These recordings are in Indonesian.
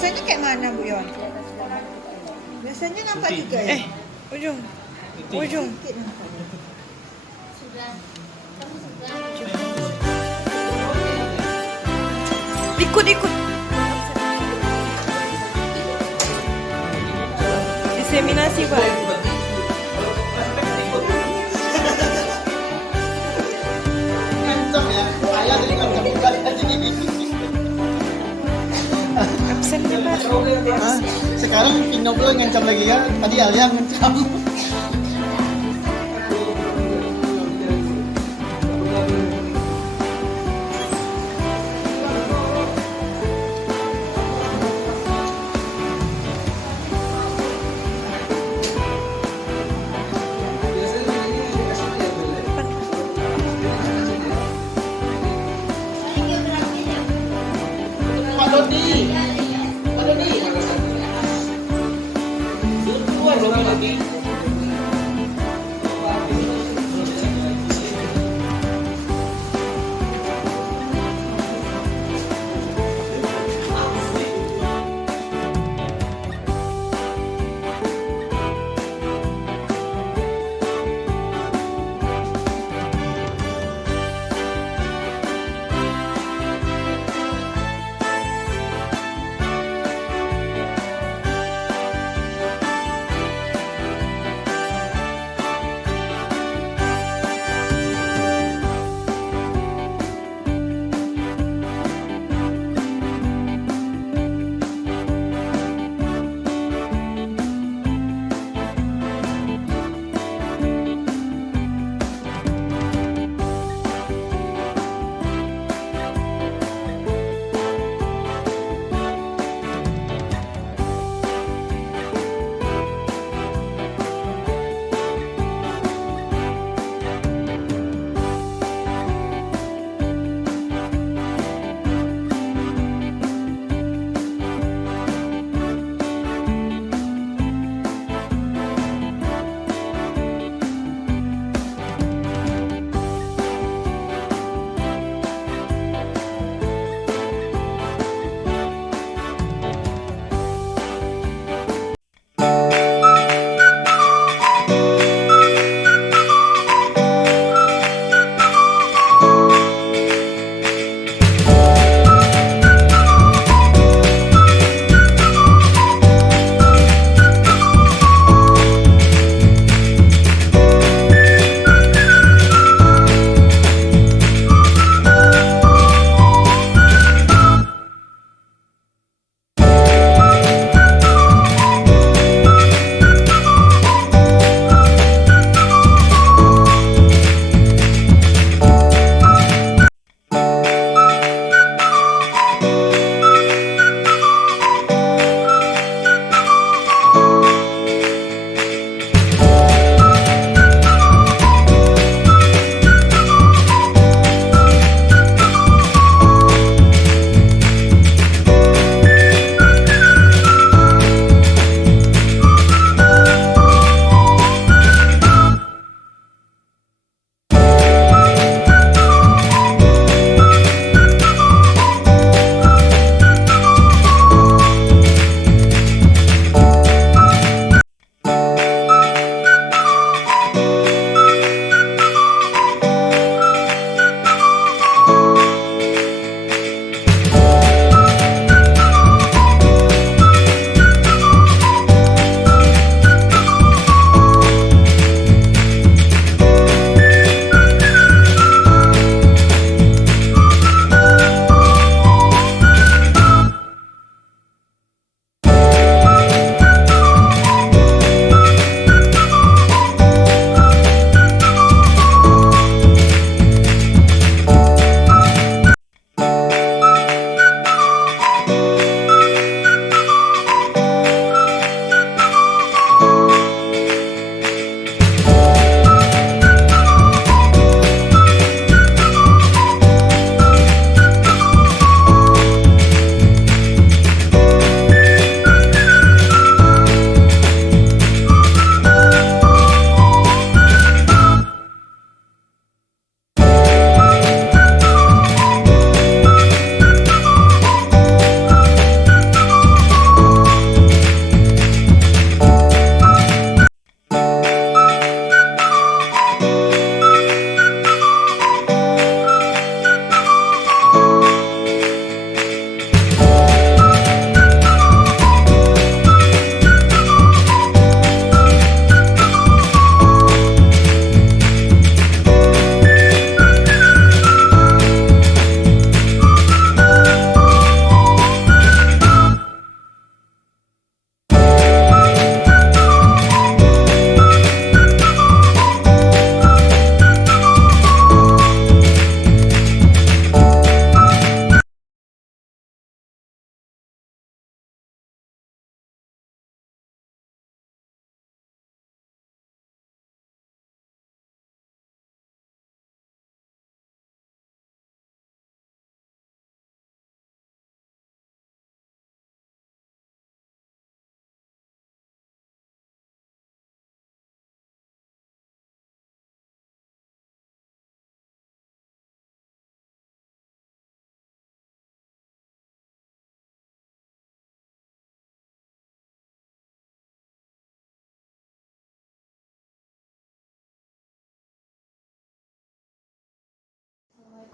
Biasanya kayak mana Bu Yon? Biasanya nampak juga ya? Ujung. Ujung. Sedikit nampaknya. Ikut. Diseminasi, Pak. Ngancam ya, ayah jadi ngancam juga Absennya, Pak. Sekarang Pino pula ngancam lagi ya, tadi Alia ngancam. Pak Dodi, keluar dong lagi.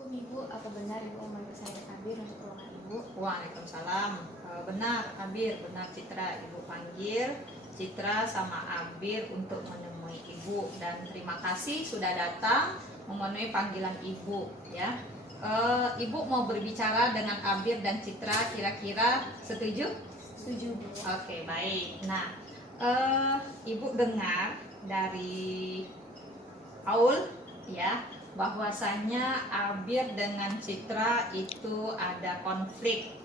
Assalamualaikum Ibu, apa benar Ibu memanggil saya Abir untuk ruangan Ibu? Waalaikumsalam. Benar, Abir, benar Citra. Ibu panggil Citra sama Abir untuk menemui Ibu dan terima kasih sudah datang memenuhi panggilan Ibu ya. Ibu mau berbicara dengan Abir dan Citra, kira-kira setuju? Setuju Bu. Oke, baik. Nah, Ibu dengar dari Aul ya bahwasanya Abir dengan Citra itu ada konflik.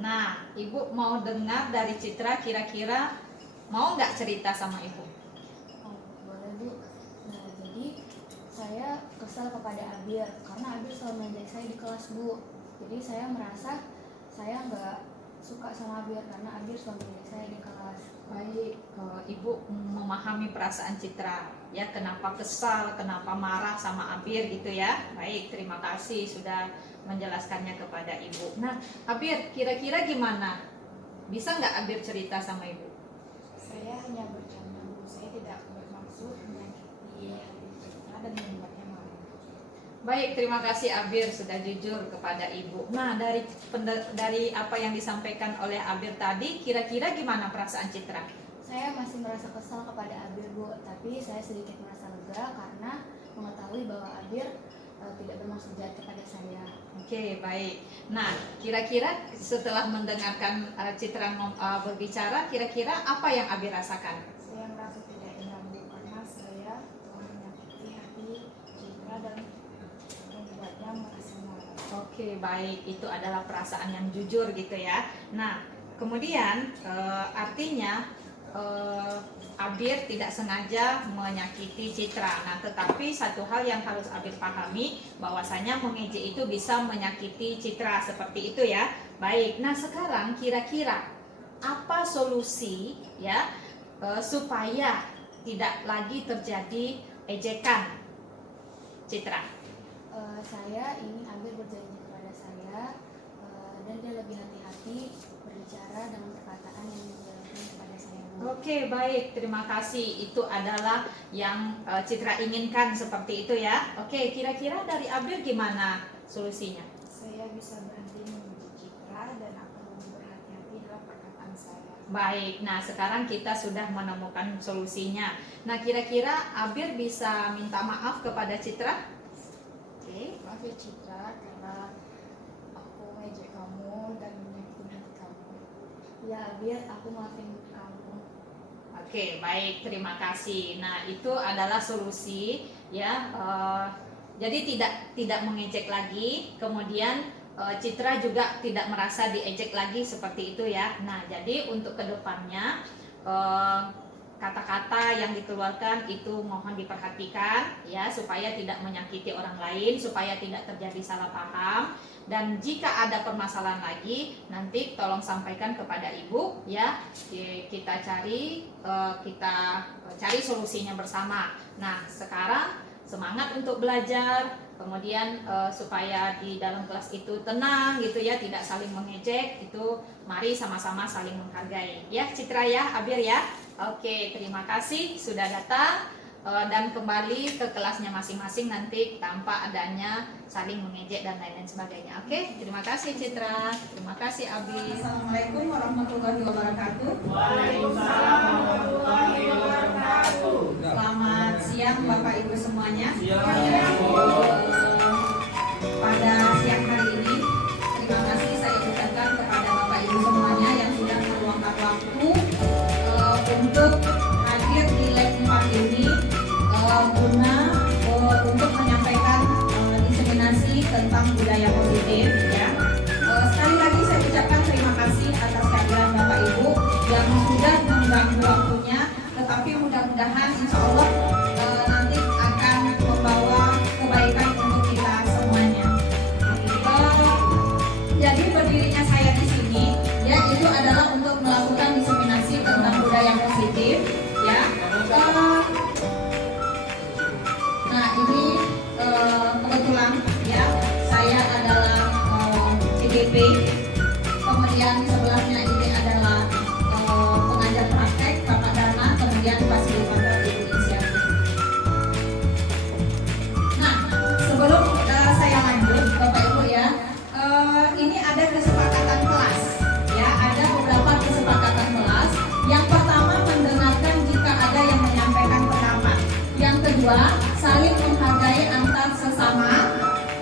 Nah, Ibu mau dengar dari Citra, kira-kira mau nggak cerita sama Ibu? Oh, boleh Bu. Nah, jadi saya kesal kepada Abir karena Abir selalu mengejek saya di kelas Bu. Jadi saya merasa saya nggak suka sama Abir karena Abir selalu mengejek saya di kelas. Baik, Ibu memahami perasaan Citra ya, kenapa kesal, kenapa marah sama Abir gitu ya. Baik, terima kasih sudah menjelaskannya kepada Ibu. Nah, Abir, kira-kira gimana? Bisa nggak Abir cerita sama Ibu? Saya hanya bercanda Bu, saya tidak bermaksud menyakiti hati Citra dan membuatnya marah. Baik, terima kasih Abir sudah jujur kepada Ibu. Nah, dari apa yang disampaikan oleh Abir tadi, kira-kira gimana perasaan Citra? Saya masih merasa kesal kepada Abir Bu, tapi saya sedikit merasa lega karena mengetahui bahwa Abir tidak bermaksud jahat kepada saya. Oke, baik. Nah, kira-kira setelah mendengarkan Citra berbicara, kira-kira apa yang Abir rasakan? Saya merasa tidak enak Bu, karena saya telah menyakiti hati Citra dan membuatnya merasa marah. Oke, baik. Itu adalah perasaan yang jujur gitu ya. Nah, kemudian artinya Abir tidak sengaja menyakiti Citra. Nah, tetapi satu hal yang harus Abir pahami, bahwasanya mengejek itu bisa menyakiti Citra, seperti itu ya. Baik. Nah, sekarang kira-kira apa solusi ya supaya tidak lagi terjadi ejekan Citra? Saya ingin Abir berjanji kepada saya dan dia lebih hati-hati berbicara dengan perkataan yang menjelaskan kepada saya Bu. Oke, baik, terima kasih. Itu adalah yang Citra inginkan seperti itu ya. Oke, kira-kira dari Abir gimana solusinya? Saya bisa berhenti memuji Citra dan akan lebih berhati-hati dalam perkataan saya. Baik, nah sekarang kita sudah menemukan solusinya. Nah, kira-kira Abir bisa minta maaf kepada Citra? Oke. Maaf ya Citra, karena aku mengejek kamu dan menyakiti hati kamu. Ya Abir, aku maafin kamu. Oke, baik, terima kasih. Nah, itu adalah solusi ya. Jadi tidak mengejek lagi, kemudian Citra juga tidak merasa diejek lagi seperti itu ya. Nah, jadi untuk kedepannya kata-kata yang dikeluarkan itu mohon diperhatikan ya, supaya tidak menyakiti orang lain, supaya tidak terjadi salah paham. Dan jika ada permasalahan lagi, nanti tolong sampaikan kepada Ibu ya. Kita cari solusinya bersama. Nah, sekarang semangat untuk belajar, kemudian supaya di dalam kelas itu tenang gitu ya, tidak saling mengejek. Itu mari sama-sama saling menghargai ya, Citra ya, Abir ya. Oke, terima kasih sudah datang dan kembali ke kelasnya masing-masing nanti tanpa adanya saling mengejek dan lain-lain sebagainya. Oke, terima kasih Citra, terima kasih Abir. Assalamualaikum warahmatullahi wabarakatuh. Waalaikumsalam warahmatullahi wabarakatuh. Selamat siang Bapak Ibu semuanya. Siang. Pada siang hari ini, terima kasih saya ucapkan kepada Bapak Ibu semuanya yang sudah meluangkan waktu untuk hadir di lab 4 ini guna untuk menyampaikan diseminasi tentang budaya positif ya. Sekali lagi saya ucapkan terima kasih atas kehadiran Bapak Ibu yang sudah mengganggu waktunya, tetapi mudah-mudahan insya Allah nanti akan membawa kebaikan untuk kita semuanya. Jadi berdirinya saya di sini ya, itu adalah untuk melakukan diseminasi tentang budaya positif ya. Nah, ini kebetulan ya, saya adalah CGP, kemudian di sebelahnya ini adalah pengajar praktek Bapak Dharma, kemudian fasilitator Ibu Inisiatif. Nah, sebelum saya lanjut,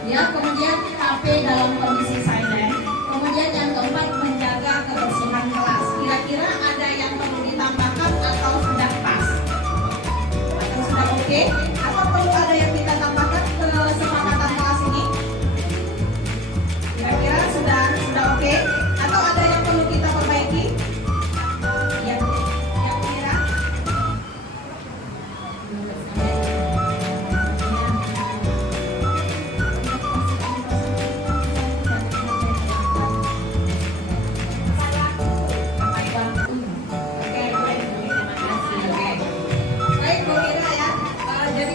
Ya, kemudian HP dalam kondisi silent. Kemudian yang keempat, menjaga kebersihan kelas. Kira-kira ada yang perlu ditambahkan atau sudah pas? Atau sudah oke? Atau perlu ada yang kita tambahkan ke kesepakatan kelas ini? Kira-kira sudah oke? Atau ada yang perlu kita perbaiki? Yang kira? Baik Bu Mira ya. Jadi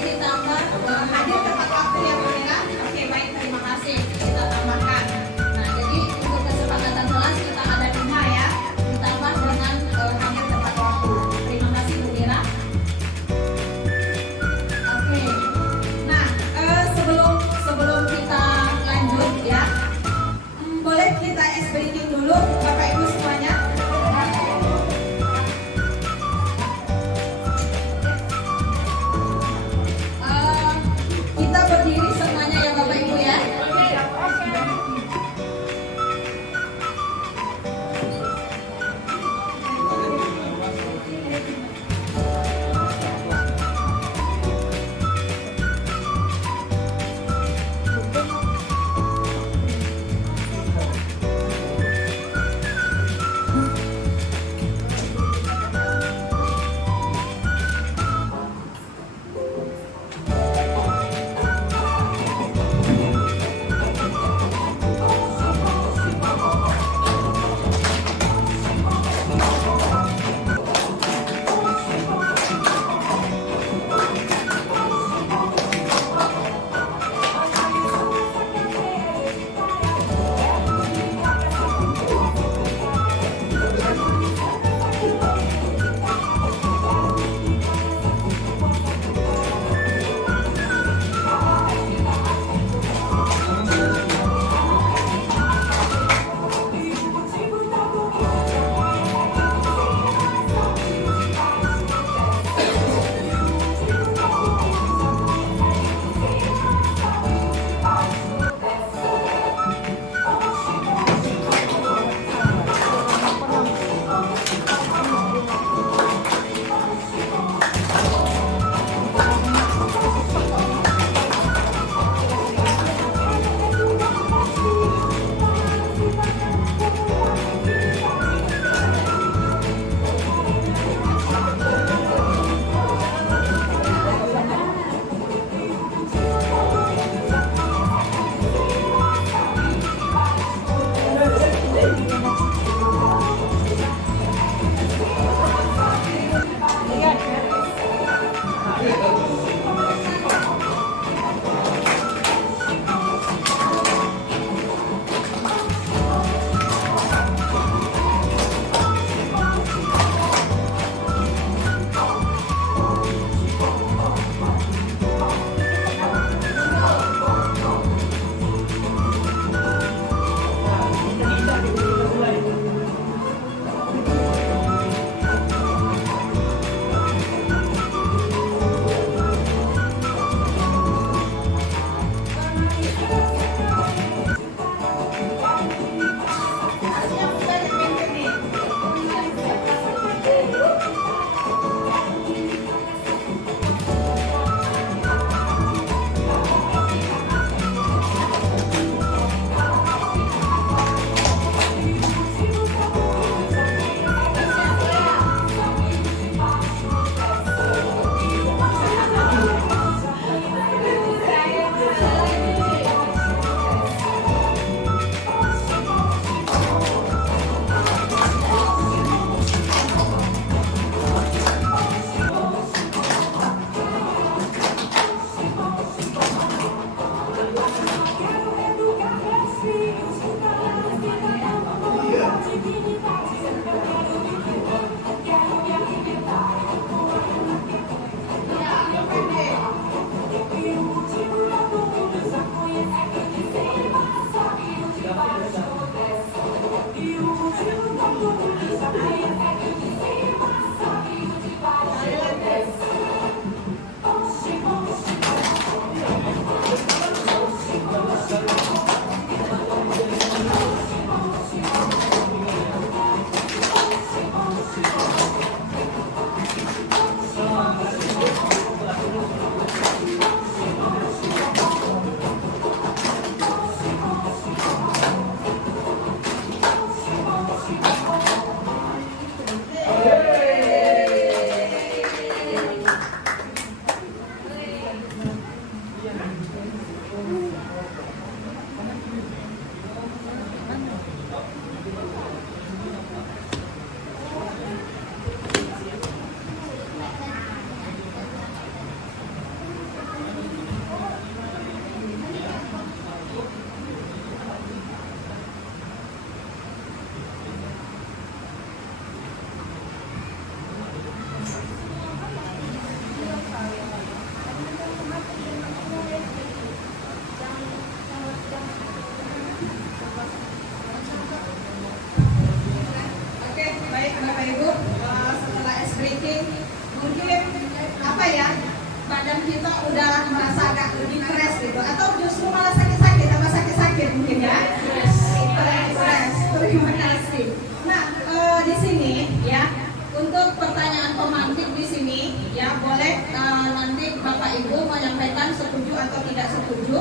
Bapak Ibu, setelah ice breaking mungkin apa ya, badan kita udah merasa agak lebih fresh gitu, atau justru malah sakit-sakit, tambah sakit-sakit mungkin ya. Fresh. Terima kasih. Nah, di sini ya, untuk pertanyaan pemantik di sini ya, boleh nanti Bapak Ibu menyampaikan setuju atau tidak setuju.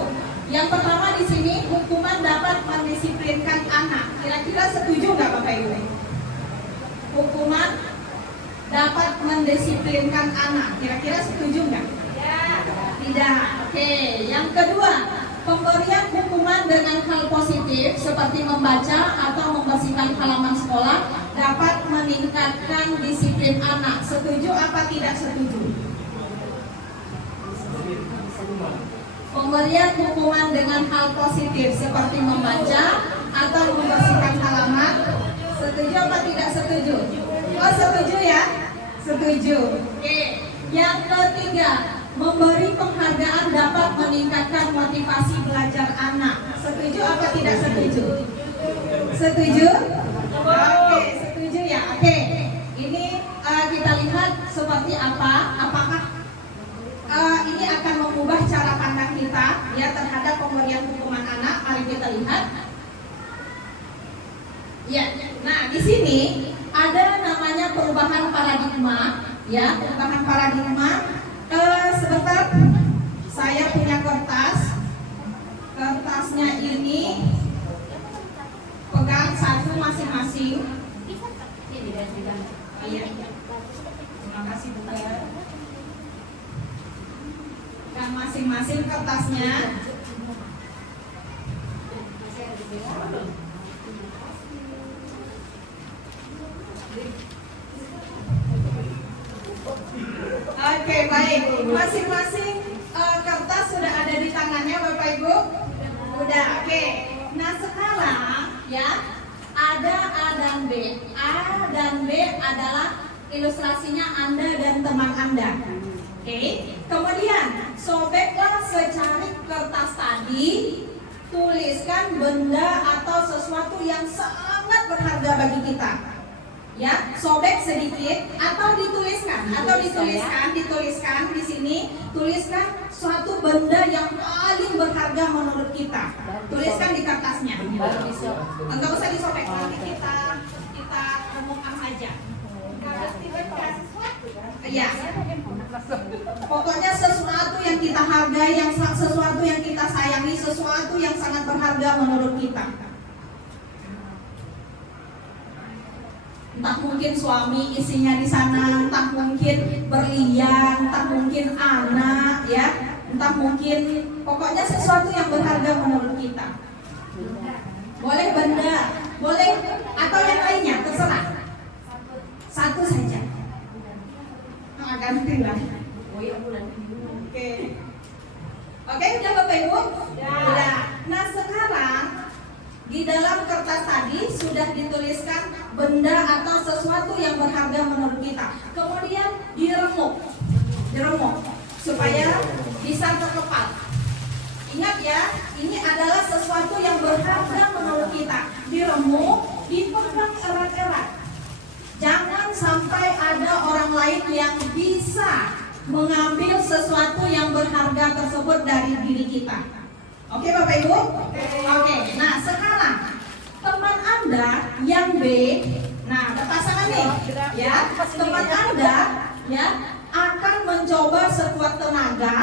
Yang pertama di sini, hukuman dapat mendisiplinkan anak. Kira-kira setuju nggak Bapak Ibu? Hukuman dapat mendisiplinkan anak. Kira-kira setuju nggak? Ya. Tidak. Oke. Yang kedua, pemberian hukuman dengan hal positif seperti membaca atau membersihkan halaman sekolah dapat meningkatkan disiplin anak. Setuju apa tidak setuju? Pemberian hukuman dengan hal positif seperti membaca atau membersihkan halaman, setuju apa tidak setuju? Oh, setuju ya? Setuju. Oke. Yang ketiga, memberi penghargaan dapat meningkatkan motivasi belajar anak. Setuju apa tidak setuju? Setuju? Oke, setuju ya. Oke. Ini kita lihat seperti apa. Apakah ini akan mengubah cara pandang kita ya terhadap pemberian hukuman anak? Mari kita lihat. Ya. Nah, di sini ada namanya perubahan paradigma ya, perubahan paradigma. Sebentar, saya punya kertasnya ini, pegang satu masing-masing. Iya, terima kasih Bu. Pegang masing-masing kertasnya. Oke, baik. Masing-masing kertas sudah ada di tangannya Bapak Ibu? Sudah, oke. Nah, sekarang ya, ada A dan B. A dan B adalah ilustrasinya Anda dan teman Anda. Oke. Kemudian, sobeklah secari kertas tadi, tuliskan benda atau sesuatu yang sangat berharga bagi kita. Ya, sobek sedikit atau dituliskan di sini, tuliskan suatu benda yang paling berharga menurut kita. Tuliskan di kertasnya. Enggak usah disobek, nanti kita renungkan saja. Ya. Pokoknya sesuatu yang kita hargai, sesuatu yang kita sayangi, sesuatu yang sangat berharga menurut kita. Entah mungkin suami isinya di sana, entah mungkin berlian, entah mungkin anak, ya, entah mungkin pokoknya sesuatu yang berharga menurut kita. Boleh benda, boleh atau yang lainnya, terserah. Satu saja. Nah, ganti lah. Oke. Oke, udah Bapak Ibu? Udah. Nah, sekarang di dalam kertas tadi sudah dituliskan benda atau sesuatu yang berharga menurut kita. Kemudian diremuk supaya bisa terkepal. Ingat ya, ini adalah sesuatu yang berharga menurut kita. Diremuk, dipegang erat-erat. Jangan sampai ada orang lain yang bisa mengambil sesuatu yang berharga tersebut dari diri kita. Oke Bapak Ibu? Oke. Nah, sekarang teman Anda yang B, nah berpasangan nih, ya. Teman Anda ya akan mencoba sekuat tenaga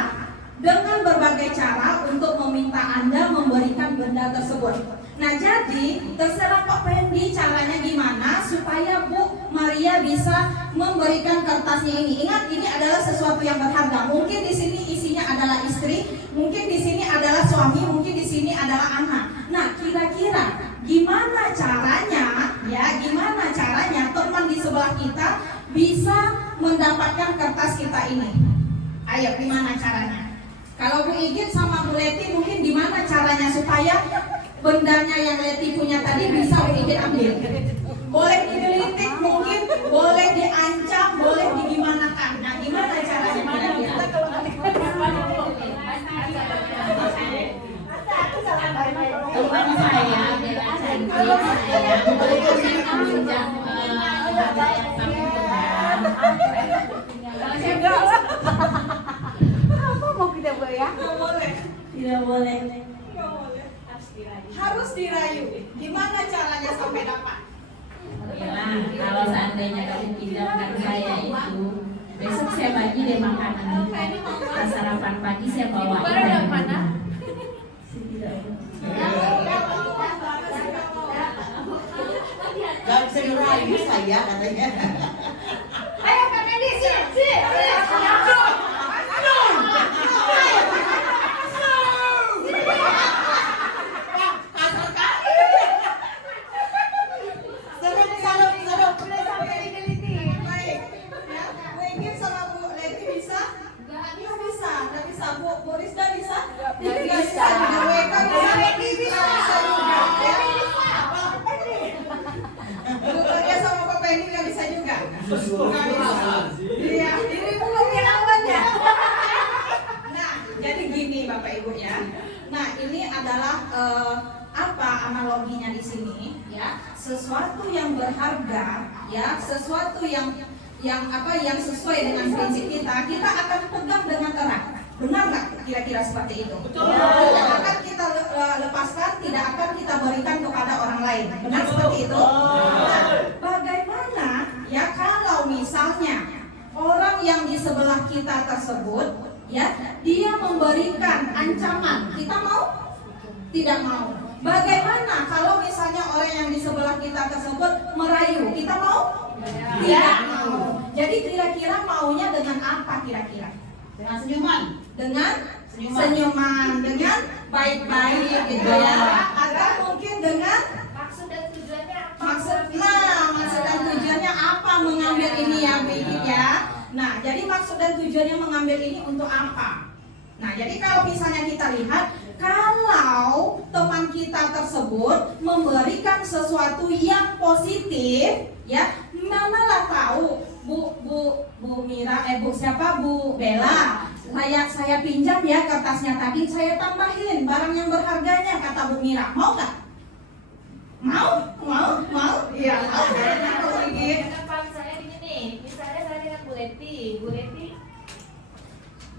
dengan berbagai cara untuk meminta Anda memberikan benda tersebut. Nah, jadi terserah Pak Pendi caranya gimana supaya Bu Maria bisa memberikan kertasnya ini. Ingat, ini adalah sesuatu yang berharga. Mungkin di sini isinya adalah istri, mungkin di sini adalah suami, mungkin di sini adalah anak. Nah, kira-kira gimana caranya teman di sebelah kita bisa mendapatkan kertas kita ini? Ayo, gimana caranya? Kalau Bu Igit sama Bu Leti mungkin gimana caranya supaya bendanya yang Leti punya tadi bisa Bu Igit ambil? Boleh digelitik mungkin, boleh diancam, boleh digimanakan. Nah, gimana caranya kira-kira? Teman saya, sahabat yang kami kenal. Apa mau kita boleh ya? Tidak boleh. Harus dirayu. Gimana caranya sampai dapat? Yalah, kalau seandainya kamu pinjamkan saya itu, besok saya bagi deh makanan. Pas sarapan pagi saya bawa. Baru yang mana? Gak bisa dirayu saya katanya. Ayo Kak Nedi, sini. Serem. Udah sampai di Geliti. Baik. Ya, Bu Egip sama Bu Leti bisa? Nggak bisa. Bu Rizda bisa? Nggak bisa. Bu Weka bisa? Bisa juga. Ya. Bu Claudia sama Pak Penny nggak bisa juga? Nggak bisa. Iya, dirimu lebih aman ya. Nah, jadi gini Bapak Ibu ya. Nah, ini adalah apa analoginya di sini ya? Sesuatu yang berharga ya, sesuatu yang sesuai dengan prinsip kita akan pegang dengan erat. Benar nggak kira-kira seperti itu? Betul. Tidak akan kita lepaskan, tidak akan kita berikan kepada orang lain. Benar seperti itu? Nah, bagaimana ya kalau misalnya orang yang di sebelah kita tersebut ya, dia memberikan ancaman, kita mau? Tidak mau. Bagaimana kalau misalnya orang yang di sebelah kita tersebut merayu, kita mau? Tidak mau. Jadi kira-kira maunya dengan apa kira-kira? Dengan senyuman. Dengan senyuman, dengan baik-baik gitu ya. Atau mungkin dengan Maksud dan tujuannya apa? maksud dan tujuannya apa mengambil ini ya Bu Igit ya. Nah, jadi maksud dan tujuannya mengambil ini untuk apa? Nah, jadi kalau misalnya kita lihat, kalau teman kita tersebut memberikan sesuatu yang positif, ya, manalah tahu Bu Mira, Bu Bella, saya pinjam ya kertasnya tadi, saya tambahin barang yang berharganya, kata Bu Mira, mau nggak? Mau? Iya. Depan saya gini, misalnya saya dengan Bu Leti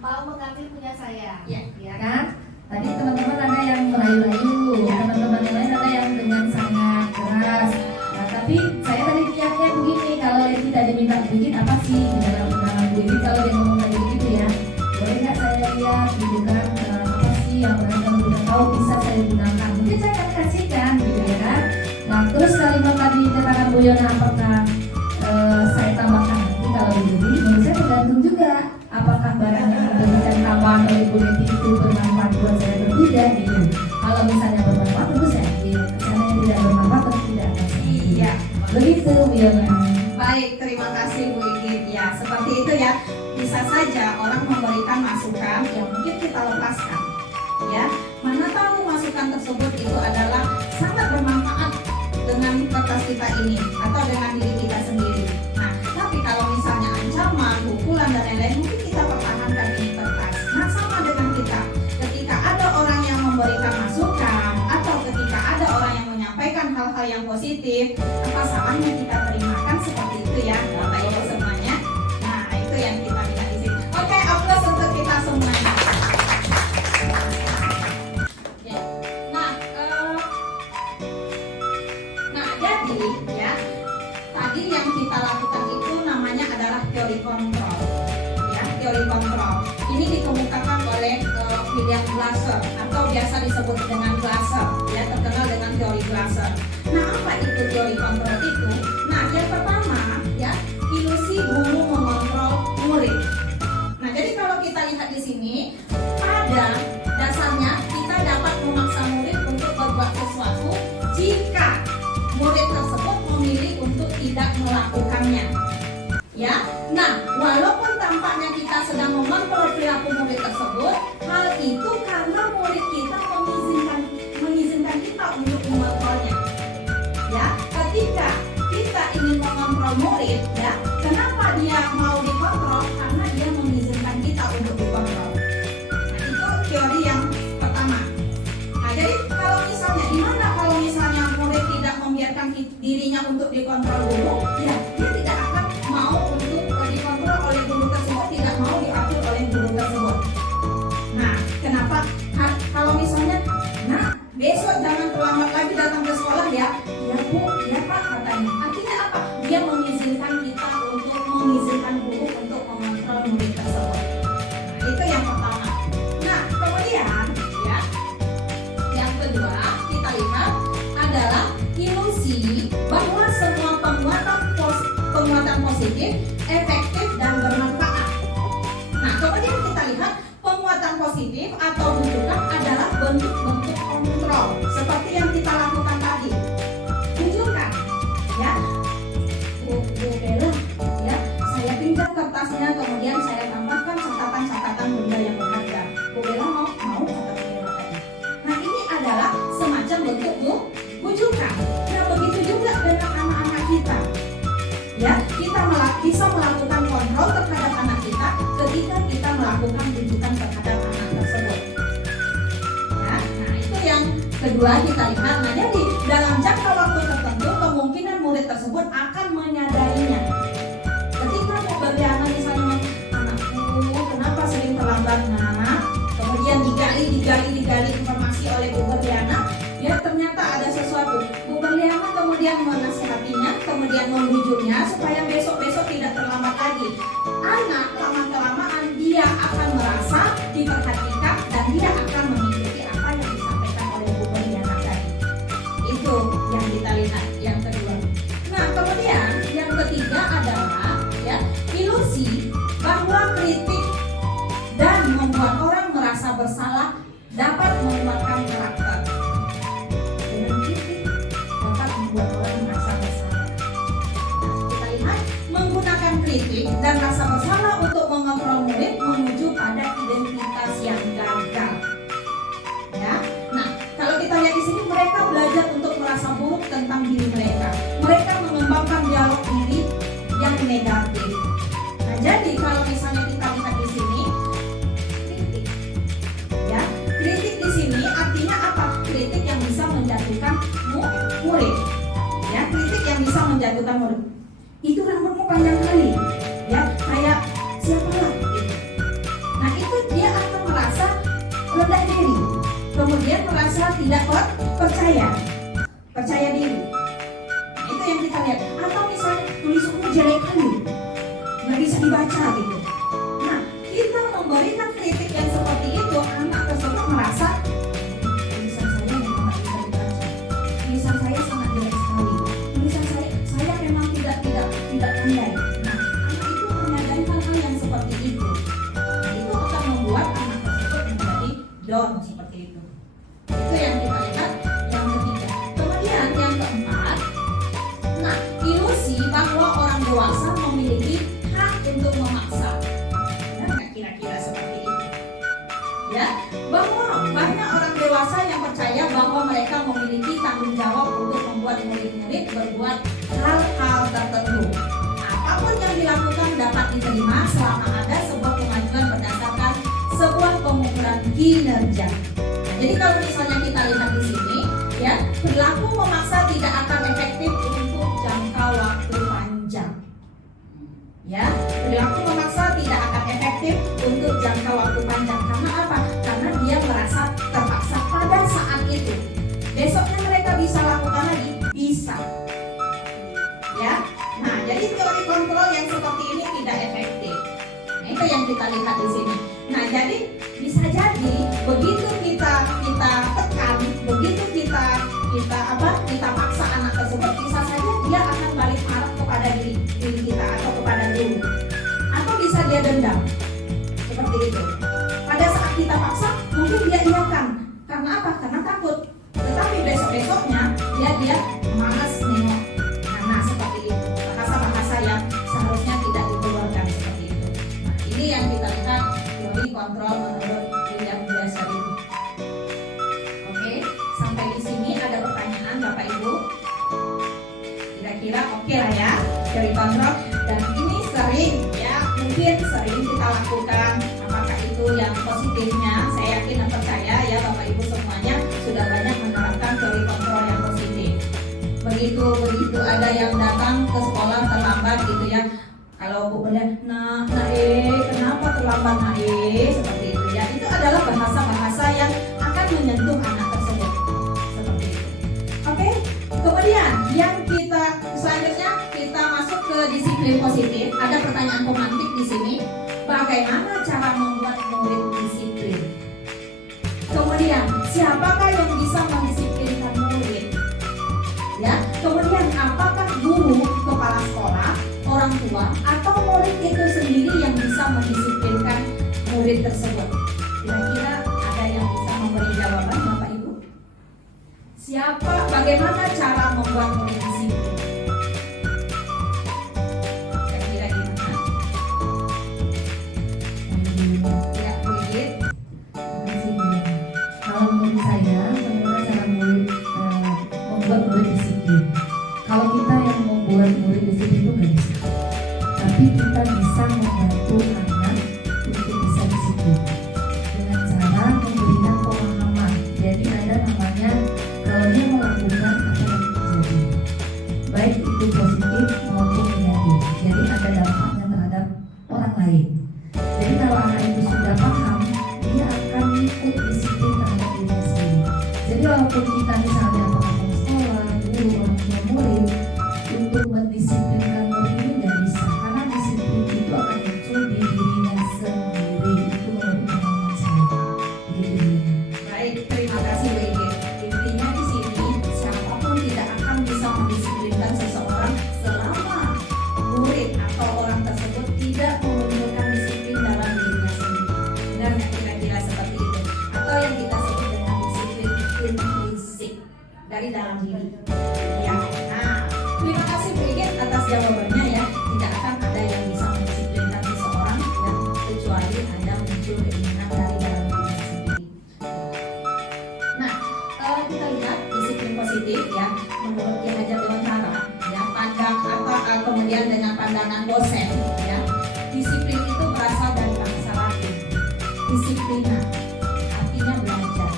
mau mengambil punya saya, Ya kan? Tadi teman-teman ada yang merayu-rayu, teman-teman yang lain ada yang dengan sangat keras. Nah, tapi saya tadi niatnya begini, kalau Leti tadi minta bikin apa sih di dalam bikin, kalau dia ngomong kayak gitu ya, boleh nggak saya lihat gitu kan, apa sih yang mereka udah tahu bisa saya gunakan, mungkin saya akan kasihkan gitu ya kan. Nah, terus kalimat tadi katakan Bu Yona apakah saya tambahkan nanti kalau dibeli, menurut saya tergantung juga apakah barang yang diberikan tambahan oleh Bu Leti itu bermanfaat buat saya atau tidak gitu. Kalau misalnya bermanfaat tentu saya ambil, misalnya yang tidak bermanfaat tentu tidak akan saya ambil. Iya. Begitu Bu Yona. Baik, terima kasih Bu Igit ya. Seperti itu ya. Bisa saja orang memberikan masukan yang mungkin kita lepaskan. Ya, mana tahu masukan tersebut itu adalah sangat bermanfaat dengan kertas kita ini atau dengan diri kita sendiri. Nah, tapi kalau misalnya ancaman, pukulan dan lain-lain, mungkin kita pertahankan ini kertas. Nah, sama dengan kita. Ketika ada orang yang memberikan masukan atau ketika ada orang yang menyampaikan hal-hal yang positif, apa salahnya kita terimakan seperti itu ya, Bapak Ibu semuanya. Nah, itu yang kita lihat di sini. Oke, aplaus untuk kita semuanya. Ya. Nah, jadi ya, tadi yang kita lakukan itu namanya adalah teori kontrol. Ya, teori kontrol. Ini dikemukakan oleh William Glasser atau biasa disebut dengan Glasser, ya, terkenal dengan teori Glasser. Nah, apa itu teori kontrol itu? Nah, yang pertama ya, ilusi guru mengontrol murid. Nah, jadi kalau kita lihat di sini, pada dasarnya kita dapat memaksa murid untuk berbuat sesuatu jika murid tersebut memilih untuk tidak melakukannya. Ya, nah, walaupun tampaknya kita sedang mengontrol perilaku murid tersebut, hal itu karena murid kita mengizinkan kita untuk mengontrolnya. Ya, ketika kita ingin mengontrol murid, ya, kenapa dia mau dikontrol? Karena dia mengizinkan kita untuk dikontrol. Nah, itu teori yang pertama. Nah, jadi kalau misalnya, gimana kalau misalnya murid tidak membiarkan dirinya untuk dikontrol dulu? Ya, dia positif, efektif, dan bermanfaat. Nah, kemudian kita lihat penguatan positif atau bujukan adalah bentuk-bentuk kontrol seperti yang kita lakukan tadi. Bujukan, ya, Bu Bella, ya, saya pinjam kertasnya, kemudian saya tambahkan catatan-catatan benda yang berharga. Bu Bella mau kata Bu Bella tadi. Nah, ini adalah semacam bentuk bujukan. Nah, begitu juga dengan anak-anak kita. Ya, kita bisa melakukan kontrol terhadap anak kita ketika kita melakukan bujukan terhadap anak tersebut. Ya, nah itu yang kedua kita lihat. Nah, jadi dalam jangka waktu tertentu kemungkinan murid tersebut akan menyadarinya. Ketika Bu Berliana misalnya, anakku kenapa sering terlambat nak? Kemudian digali informasi oleh Bu Berliana, ya ternyata ada sesuatu. Bu Berliana kemudian menasihatinya, kemudian membujuknya supaya besok-besok tidak terlambat lagi. Anak lama-kelamaan dia akan merasa diperhatikan dan dia akan mengikuti apa yang disampaikan oleh Bu Berliana tadi. Itu yang kita lihat yang kedua. Nah, kemudian yang ketiga adalah ya ilusi bahwa kritik dan membuat orang merasa bersalah dapat menguatkan karakter. Dengan kritik dapat membuat orang merasa bersalah. Nah, kita lihat menggunakan kritik dan rasa bersalah untuk mengontrol murid menuju pada identitas yang gagal. Ya, nah kalau kita lihat di sini mereka belajar untuk merasa buruk tentang diri mereka. Mereka mengembangkan dialog diri yang negatif. Nah, jadi kalau misalnya kita lihat di sini kritik, ya kritik di sini artinya apa? Kritik yang bisa menjatuhkan murid. Ya, kritik yang bisa menjatuhkan murid. Itu rambutmu panjang kali, ya kayak siapalah gitu. Nah itu dia akan merasa rendah diri, kemudian merasa tidak percaya diri. Nah, itu yang kita lihat. Atau misalnya tulisanmu jelek kali, nggak bisa dibaca gitu. Nah kita memberikan kritik yang seperti itu, anak tersebut merasa tulisan saya memang nggak bisa dibaca, tulisan saya sangat jelek sekali, tulisan saya memang tidak pandai. Nah, anak itu menyadari hal-hal yang seperti itu. Nah, itu akan membuat anak tersebut menjadi down seperti itu. Itu yang kita lihat yang ketiga. Kemudian yang keempat, nah ilusi bahwa orang dewasa memiliki hak untuk memaksa. Nah, kira-kira seperti itu. Ya, bahwa banyak orang dewasa yang percaya bahwa mereka memiliki tanggung jawab untuk membuat murid-murid berbuat hal-hal tertentu. Apapun yang dilakukan dapat diterima selama ada sebuah pengajuan berdasarkan sebuah pengukuran kinerja. Nah, jadi kalau misalnya kita lihat di sini, ya perilaku memaksa tidak akan efektif untuk jangka waktu panjang. Ya, perilaku memaksa tidak akan efektif untuk jangka waktu panjang. Karena apa? Karena dia merasa terpaksa pada saat itu. Besoknya mereka bisa lakukan lagi, bisa. Ya, nah jadi teori kontrol yang seperti ini tidak efektif. Nah, itu yang kita lihat di sini. Nah, jadi bisa jadi begitu kita tekan, begitu kita paksa anak tersebut, bisa saja dia akan balik marah kepada diri kita atau kepada guru, atau bisa dia dendam seperti itu. Pada saat kita paksa, mungkin dia iakan. Karena apa? Karena takut. Tetapi besok-besoknya dia malas nengok. Nah, seperti itu. Bahasa-bahasa yang seharusnya tidak dikeluarkan seperti itu. Nah, ini yang kita lihat teori kontrol menurut William Glasser. Oke, sampai di sini ada pertanyaan Bapak Ibu? Kira-kira oke lah ya teori kontrol. Dan ini sering ya, mungkin sering kita lakukan. Apakah itu yang positifnya? Saya yakin dan percaya ya Bapak Ibu semuanya sudah banyak menerapkan teori kontrol yang positif. Begitu ada yang datang ke sekolah terlambat gitu ya. Kalau Bu Berliana, kenapa terlambat seperti itu ya. Itu adalah bahasa-bahasa yang akan menyentuh anak tersebut. Seperti itu. Oke. Kemudian yang kita selanjutnya kita masuk ke disiplin positif. Ada pertanyaan pemantik di sini. Bagaimana cara membuat murid disiplin? Kemudian siapakah yang bisa mendisiplinkan murid? Ya. Kemudian apakah guru, kepala sekolah, orang tua Bagaimana cara membuat murid disiplin? Kira-kira gimana? Ya, Brigit. Kalau menurut saya, bagaimana cara murid membuat murid disiplin? Kalau kita yang membuat murid disiplin itu nggak bisa, tapi kita bisa membantu anak untuk bisa disiplin dengan cara memberikan pemahaman. Jadi ada namanya kalau dia melakukan apa yang terjadi, baik itu positif maupun negatif. Jadi ada dampaknya terhadap orang lain. Jadi kalau anak itu sudah paham, dia akan ikut disiplin terhadap dirinya sendiri. Jadi walaupun kita misalnya pengajar sekolah, guru, orang tua murid, untuk mendisiplinkan murid ini nggak bisa, karena disiplin itu akan muncul di dirinya sendiri. Itu menurut pengalaman saya. Begitu. Baik, terima kasih Brigit. Intinya di sini siapapun tidak akan bisa mendisiplinkan seseorang selama murid atau orang tersebut tidak menunjukkan disiplin dalam dirinya sendiri. Benar nggak kira-kira seperti itu? Atau yang kita sebut dengan disiplin intrinsik dari dalam diri. Ya. Nah, terima kasih Brigit atas jawabannya ya. Tidak akan ada yang bisa mendisiplinkan seseorang ya, kecuali ada muncul keinginan dari dalam dirinya sendiri. Nah, kita lihat disiplin positif ya, menurut Ki Hajar Dewantara ya, pandang atau kemudian dengan pandangan dosen ya, disiplin itu berasal dari bahasa Latin, disiplina, artinya belajar.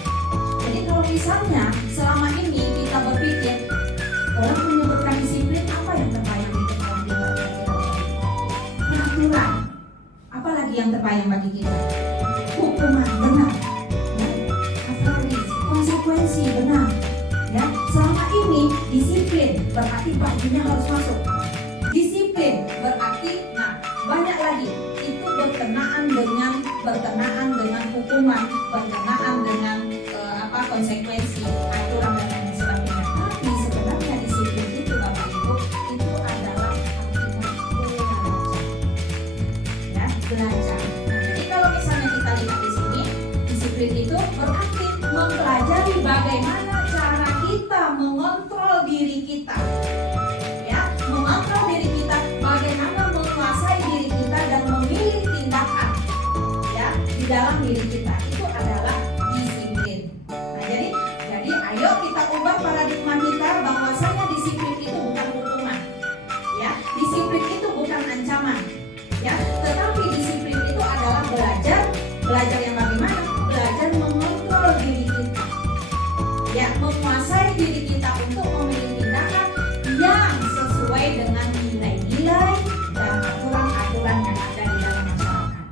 Jadi kalau misalnya selama ini kita berpikir orang menyebutkan disiplin, apa yang terbayang di kepala kita? Peraturan. Apalagi yang terbayang bagi kita? Hukuman, benar. Ya. Apalagi konsekuensi, benar. Ya, selama ini disiplin berarti bajunya harus masuk. Disiplin berarti, nah banyak lagi itu berkenaan dengan hukuman, berkenaan dengan konsekuensi, aturan dan lain sebagainya. Tapi sebenarnya disiplin itu Bapak Ibu itu adalah artinya belajar. Ya, belajar. Nah, jadi kalau misalnya kita lihat di sini, disiplin itu berarti mempelajari bagaimana cara kita mengontrol diri kita. Ya, mengontrol diri kita, bagaimana menguasai diri kita dan memilih tindakan ya di dalam diri kita. Itu adalah disiplin. Nah, jadi ayo kita ubah paradigma kita bahwasanya disiplin itu bukan hukuman. Ya, disiplin itu bukan ancaman. Ya, tetapi disiplin itu adalah belajar yang bagaimana? Belajar mengontrol diri kita. Ya, menguasai diri kita untuk memilih tindakan yang sesuai dengan nilai-nilai dan aturan-aturan yang ada di dalam masyarakat.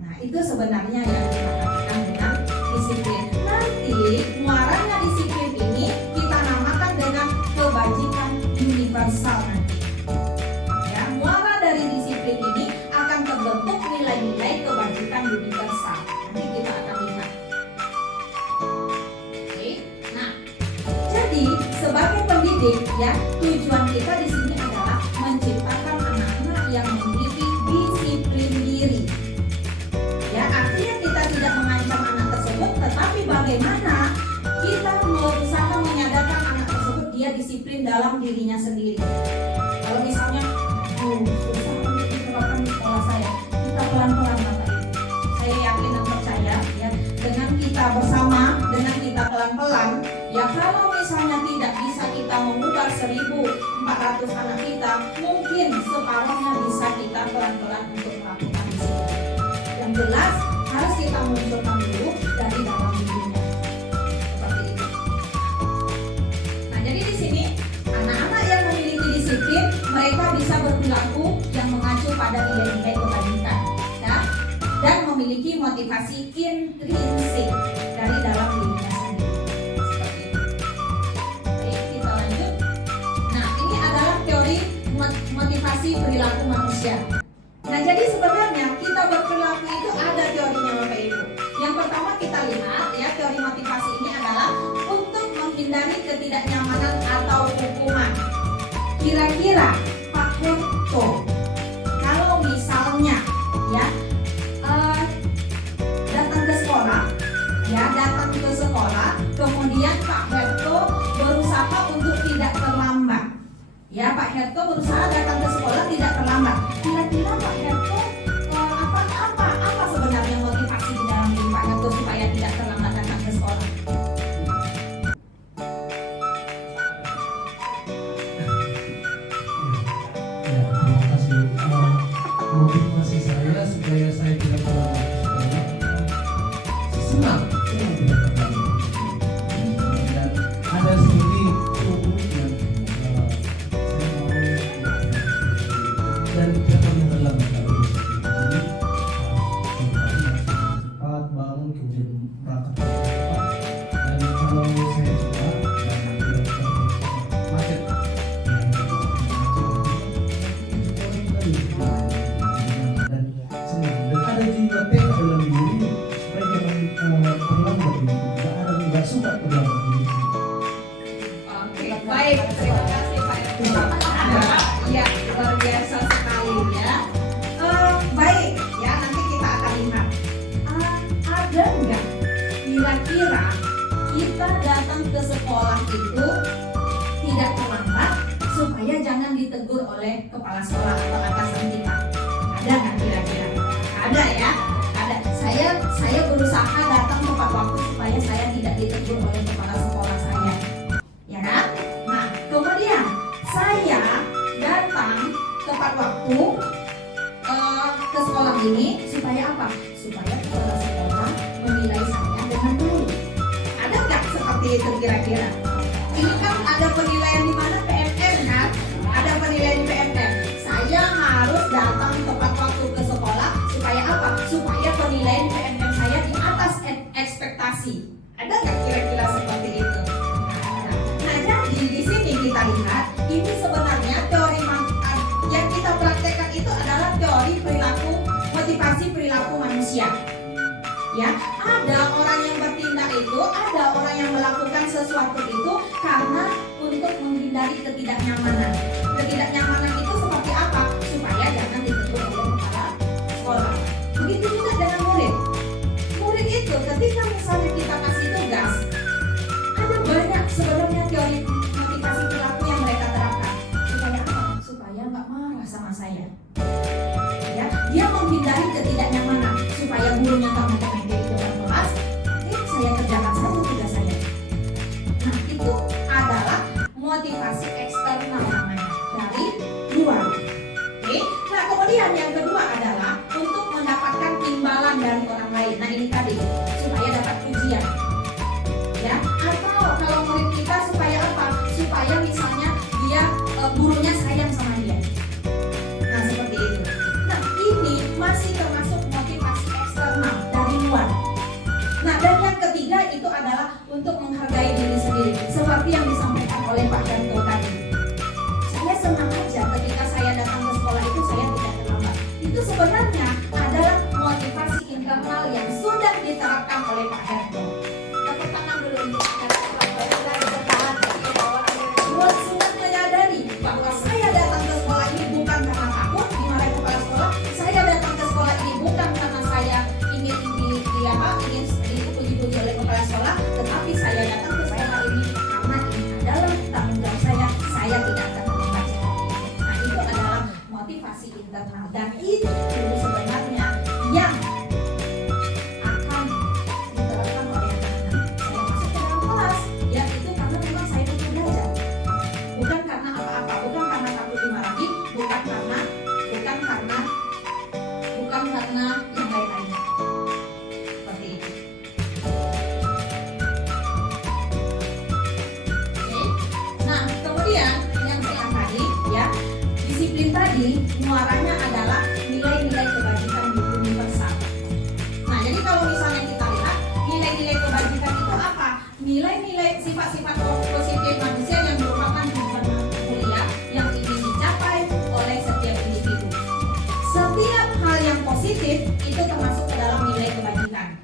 Nah, itu sebenarnya yang kita katakan dengan disiplin. Nanti muaranya disiplin ini kita namakan dengan kebajikan universal nanti. Ya, muara dari disiplin ini akan terbentuk nilai-nilai kebajikan universal. Nanti kita akan lihat. Oke. Nah, jadi sebagai pendidik ya, tujuan kita di sini adalah menciptakan anak-anak yang memiliki disiplin diri. Ya, artinya kita tidak mengancam anak tersebut, tetapi bagaimana kita berusaha menyadarkan anak tersebut dia disiplin dalam dirinya sendiri. Kalau misalnya, susah untuk diterapkan di sekolah saya, kita pelan-pelan Bapak Ibu. Saya yakin dan percaya ya, dengan kita bersama, dengan kita pelan-pelan, ya kalau misalnya tidak bisa kita mengubah 1.400 anak kita, mungkin separuhnya bisa kita pelan-pelan untuk melakukan disiplin. Yang jelas harus kita munculkan dulu dari dalam dirinya. Seperti itu. Nah, jadi di sini anak-anak yang memiliki disiplin, mereka bisa berperilaku yang mengacu pada nilai-nilai kebajikan ya, dan memiliki motivasi intrinsik dari dalam dirinya sendiri. Seperti itu. Baik, kita lanjut. Nah, ini adalah teori motivasi perilaku manusia. Nah, jadi sebenarnya kita berperilaku itu ada teorinya Bapak Ibu. Yang pertama kita lihat ya, teori motivasi ini adalah untuk menghindari ketidaknyamanan atau hukuman. Kira-kira Pak Herto, kalau misalnya ya datang ke sekolah, kemudian Pak Herto Ya, Pak Herto berusaha datang ke sekolah tidak terlambat. Kira-kira Pak Herto apa sebenarnya motivasi di dalam diri Pak Herto supaya tidak terlambat datang ke sekolah? Ya, terima kasih. Motivasi saya supaya saya tidak terlambat ke sekolah. Senang tidak terlambat. Dan ada seperti yang saya mau dan tidak pernah terlambat. Jadi cepat bangun kemudian berangkat cepat. Dan kalau saya cepat dan tidak macet. Dan senang dan ada juga tekad dalam diri supaya jangan terlambat gitu. Nggak suka terlambat gitu. Oke, baik, terima kasih Pak Herto. Ya, luar biasa sekali ya. Baik, ya nanti kita akan lihat. Ada nggak kira-kira kita datang ke sekolah itu tidak terlambat supaya jangan ditegur oleh kepala sekolah atau atasan kita? Ada nggak kira-kira? Ada ya, ada. Saya berusaha datang tepat waktu supaya saya tidak ditegur oleh kepala sekolah saya, ya kan? Nah, kemudian saya datang tepat waktu ke sekolah ini supaya apa? Supaya kepala sekolah menilai saya dengan baik. Ada nggak seperti itu kira-kira? Ini kan ada penilaian di mana PMM kan? Ada penilaian di PMM. Saya harus datang tepat waktu ke sekolah supaya apa? Supaya penilaian PMM saya di atas ekspektasi. Ada nggak kira-kira seperti itu? Nah, jadi di sini kita lihat ini sebenarnya teori yang kita praktekkan itu adalah teori perilaku motivasi perilaku manusia. Ya, ada orang yang bertindak itu, ada orang yang melakukan sesuatu itu karena untuk menghindari ketidaknyamanan. Ketidaknyamanan itu seperti apa? Supaya jangan ditegur oleh kepala sekolah. Begitu juga dengan murid. Murid itu ketika misalnya kita kasih tugas, ada banyak sebenarnya teori motivasi perilaku yang mereka terapkan. Supaya apa? Supaya nggak marah sama saya. Ya, dia menghindari ketidaknyamanan supaya gurunya nggak mempermainkan di depan kelas. Saya kerjakan saja tugas saya. Nah, itu adalah motivasi eksternal namanya, dari luar. Oke. Nah, kemudian yang kedua adalah untuk mendapatkan imbalan dari orang lain. Nah, ini tadi supaya dapat pujian. Ya, atau kalau murid kita supaya apa? Supaya misalnya dia gurunya sayang sama dia. Nah, seperti itu. Nah, ini masih termasuk motivasi eksternal dari luar. Nah, dan yang ketiga itu adalah untuk menghargai diri sendiri, seperti yang disampaikan oleh Pak Herto tadi. Saya senang aja ketika saya datang ke sekolah itu saya tidak terlambat. Itu sebenarnya adalah motivasi internal yang sudah diterapkan oleh Pak Herto. Tepuk tangan dulu untuk Pak Herto. Sudah menyadari bahwa saya datang ke sekolah ini bukan karena takut dimarahi kepala sekolah. Saya datang ke sekolah ini bukan karena saya ingin dipuji-puji oleh kepala sekolah, tetapi saya datang ke sekolah ini karena ini adalah tanggung jawab saya. Saya tidak akan terlambat seperti itu. Nah, itu adalah motivasi internal dan itu sebenarnya yang akan diterapkan oleh anak-anak. Saya masuk ke dalam kelas, ya itu karena memang saya ingin belajar. Bukan karena apa-apa, bukan karena takut dimarahi, bukan karena yang lain-lainnya. Seperti itu. Oke. Nah, kemudian yang saya tadi ya, disiplin tadi muaranya adalah nilai-nilai kebajikan universal. Nah, jadi kalau misalnya kita lihat nilai-nilai kebajikan itu apa? Nilai-nilai sifat-sifat positif manusia yang merupakan tujuan mulia yang ingin dicapai oleh setiap individu. Setiap hal yang positif itu termasuk ke dalam nilai kebajikan.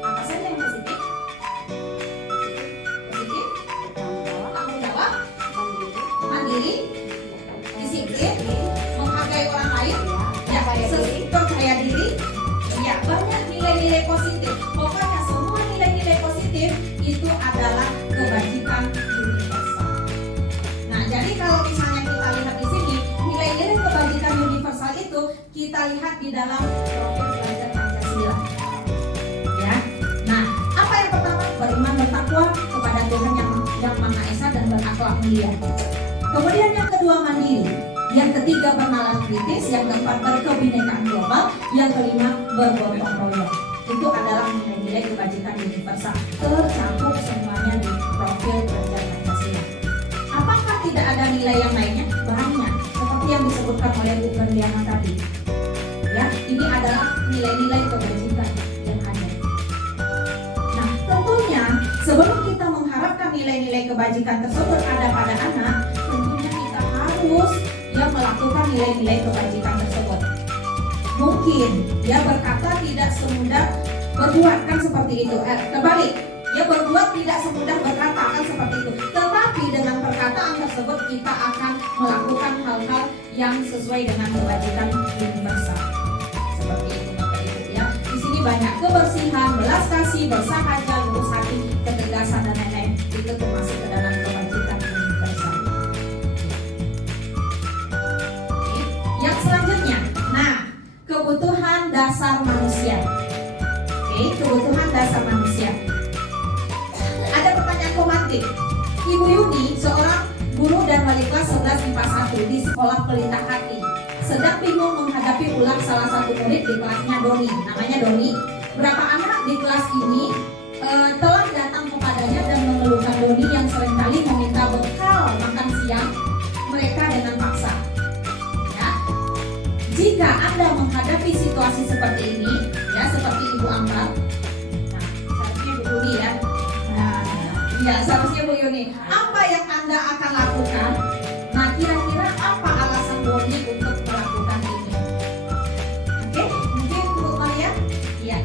Apa saja yang positif? Positif? Tanggung jawab, mandiri, disiplin, menghargai orang lain, ya, percaya diri, ya banyak nilai-nilai positif. Pokoknya semua nilai-nilai positif itu adalah kebajikan universal. Nah, jadi kalau misalnya kita kita lihat di dalam profil pelajar Pancasila. Ya. Nah, apa yang pertama? Beriman bertakwa kepada Tuhan yang Maha Esa dan berakhlak mulia. Kemudian yang kedua mandiri, yang ketiga bernalar kritis, yang keempat berkebinekaan global, yang kelima bergotong royong. Itu adalah nilai-nilai kebajikan universal, tercakup semuanya di profil pelajar Pancasila. Apakah tidak ada nilai yang lainnya? Banyak, seperti yang disebutkan oleh Bu Berliana tadi. Ya, ini adalah nilai-nilai kebajikan yang ada. Nah, tentunya sebelum kita mengharapkan nilai-nilai kebajikan tersebut ada pada anak, tentunya kita harus melakukan nilai-nilai kebajikan tersebut. Mungkin dia berkata tidak semudah berbuat, kan seperti itu. Terbalik, dia berbuat tidak semudah berkata, kan seperti itu. Tetapi dengan perkataan tersebut kita akan melakukan hal-hal yang sesuai dengan kebajikan universal. Seperti itu Bapak Ibu ya. Di sini banyak kebersihan, belas kasih, bersahaja, lurus hati, ketegasan dan lain-lain. Itu termasuk ke dalam kebajikan universal. Yang selanjutnya, nah, kebutuhan dasar manusia. Oke, kebutuhan dasar manusia. Ada pertanyaan komatik. Ibu Yuni, seorang guru dan wali kelas 11 IPA 1 di sekolah Pelita Hati, sedang bingung menghadapi ulang salah satu murid di kelasnya Doni. Namanya Doni. Berapa anak di kelas ini telah datang kepadanya dan mengeluhkan Doni yang seringkali meminta bekal makan siang mereka dengan paksa. Jika Anda menghadapi situasi seperti ini, ya seperti Ibu Ambar, nah seharusnya Bu Yuni ya, ya seharusnya Bu Yuni, apa yang Anda akan lakukan? Nah kira-kira apa alasan Doni untuk melakukan ini? Oke, mungkin Bu Maria, ya.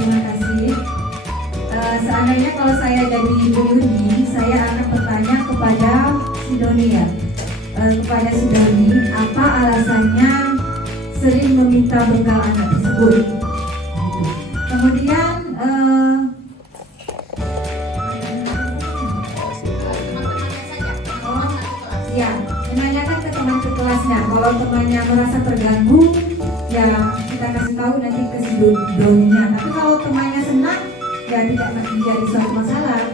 Terima kasih. Seandainya kalau saya jadi Ibu Yuni, saya akan bertanya kepada si Doni ya, kepada si Doni, apa alasannya sering meminta bekal anak tersebut. Kemudian ya, menanyakan ke teman kelasnya. Kalau temannya merasa terganggu, ya kita kasih tahu nanti ke si Doninya. Tapi kalau temannya senang, ya tidak menjadi suatu masalah.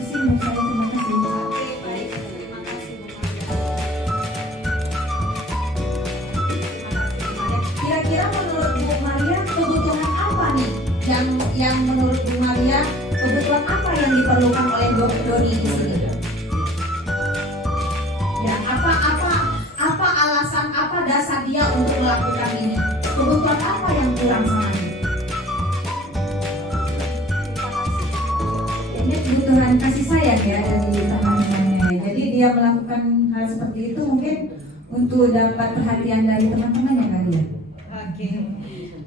Di sini saya terima kasih. Oke, baik, terima kasih Bu Maria. Kira-kira menurut Bu Maria kebutuhan apa nih yang menurut Bu Maria kebutuhan apa yang diperlukan oleh Doni di sini? Ya, apa alasan, apa dasar dia untuk melakukan ini? Kebutuhan apa yang kurang sama dia? Ini kebutuhan kasih sayang ya dari teman-temannya. Jadi dia melakukan hal seperti itu mungkin untuk dapat perhatian dari teman-temannya kali ya. Oke,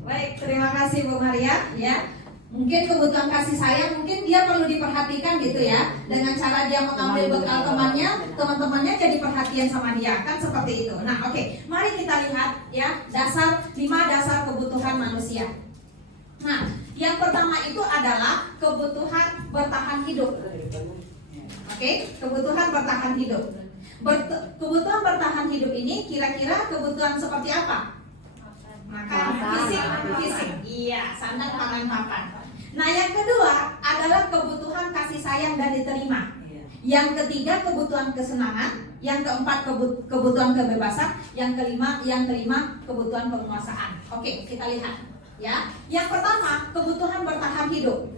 baik, terima kasih Bu Maria ya. Mungkin kebutuhan kasih sayang, mungkin dia perlu diperhatikan gitu ya. Dengan cara dia mengambil bekal teman-temannya jadi perhatian sama dia, kan seperti itu. Nah oke, mari kita lihat ya 5 dasar kebutuhan manusia. Nah, yang pertama itu adalah kebutuhan bertahan hidup. Oke, kebutuhan bertahan hidup. Kebutuhan bertahan hidup ini kira-kira kebutuhan seperti apa? Makan, fisik, iya, sandang, pangan, papan. Nah, yang kedua adalah kebutuhan kasih sayang dan diterima. Yang ketiga kebutuhan kesenangan, yang keempat kebutuhan kebebasan, yang kelima kebutuhan penguasaan. Oke, kita lihat ya. Yang pertama kebutuhan bertahan hidup.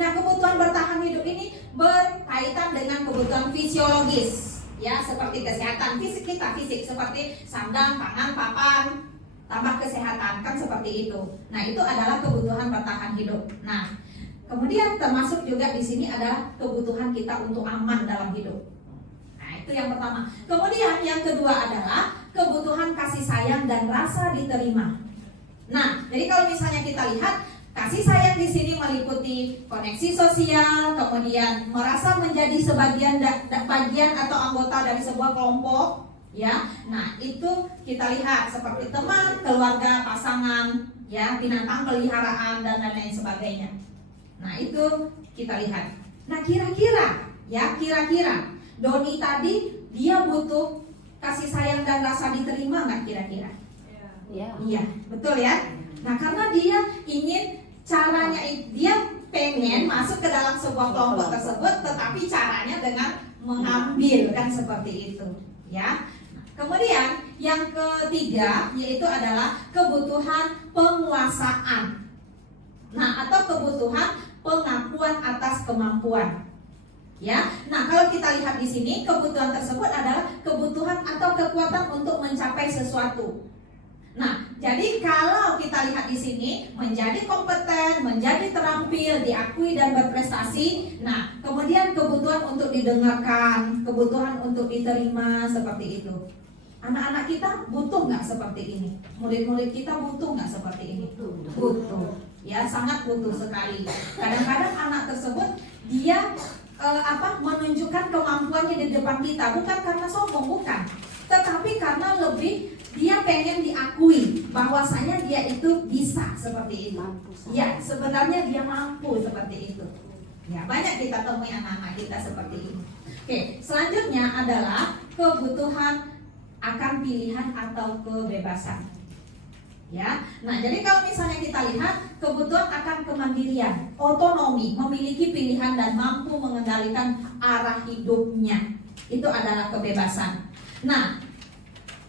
Nah, kebutuhan bertahan hidup ini berkaitan dengan kebutuhan fisiologis, ya seperti kesehatan fisik kita, seperti sandang, pangan, papan, tambah kesehatan, kan seperti itu. Nah, itu adalah kebutuhan bertahan hidup. Nah, kemudian termasuk juga di sini adalah kebutuhan kita untuk aman dalam hidup. Nah, itu yang pertama. Kemudian yang kedua adalah kebutuhan kasih sayang dan rasa diterima. Nah, jadi kalau misalnya kita lihat kasih sayang di sini meliputi koneksi sosial, kemudian merasa menjadi bagian atau anggota dari sebuah kelompok, ya. Nah, itu kita lihat seperti teman, keluarga, pasangan, ya, binatang peliharaan dan lain-lain sebagainya. Nah, itu kita lihat. Nah, kira-kira Doni tadi dia butuh kasih sayang dan rasa diterima nggak kira-kira? Iya, betul ya. Nah, karena dia ingin caranya, dia pengen masuk ke dalam sebuah kelompok tersebut, tetapi caranya dengan mengambil, kan seperti itu, ya. Kemudian yang ketiga yaitu adalah kebutuhan penguasaan. Nah, atau kebutuhan pengakuan atas kemampuan. Ya. Nah, kalau kita lihat di sini, kebutuhan tersebut adalah kebutuhan atau kekuatan untuk mencapai sesuatu. Nah, jadi kalau kita lihat di sini, menjadi kompeten, menjadi terampil, diakui dan berprestasi. Nah, kemudian kebutuhan untuk didengarkan, kebutuhan untuk diterima, seperti itu. Anak-anak kita butuh nggak seperti ini? Murid-murid kita butuh nggak seperti ini? Butuh. Ya, sangat butuh sekali. Kadang-kadang anak tersebut dia menunjukkan kemampuannya di depan kita, bukan karena sombong, bukan, tetapi karena lebih dia pengen diakui bahwasanya dia itu bisa seperti itu. Ya, sebenarnya dia mampu seperti itu. Ya, banyak kita temui anak-anak kita seperti ini. Oke, selanjutnya adalah kebutuhan akan pilihan atau kebebasan. Ya, nah jadi kalau misalnya kita lihat kebutuhan akan kemandirian, otonomi, memiliki pilihan dan mampu mengendalikan arah hidupnya, itu adalah kebebasan. Nah,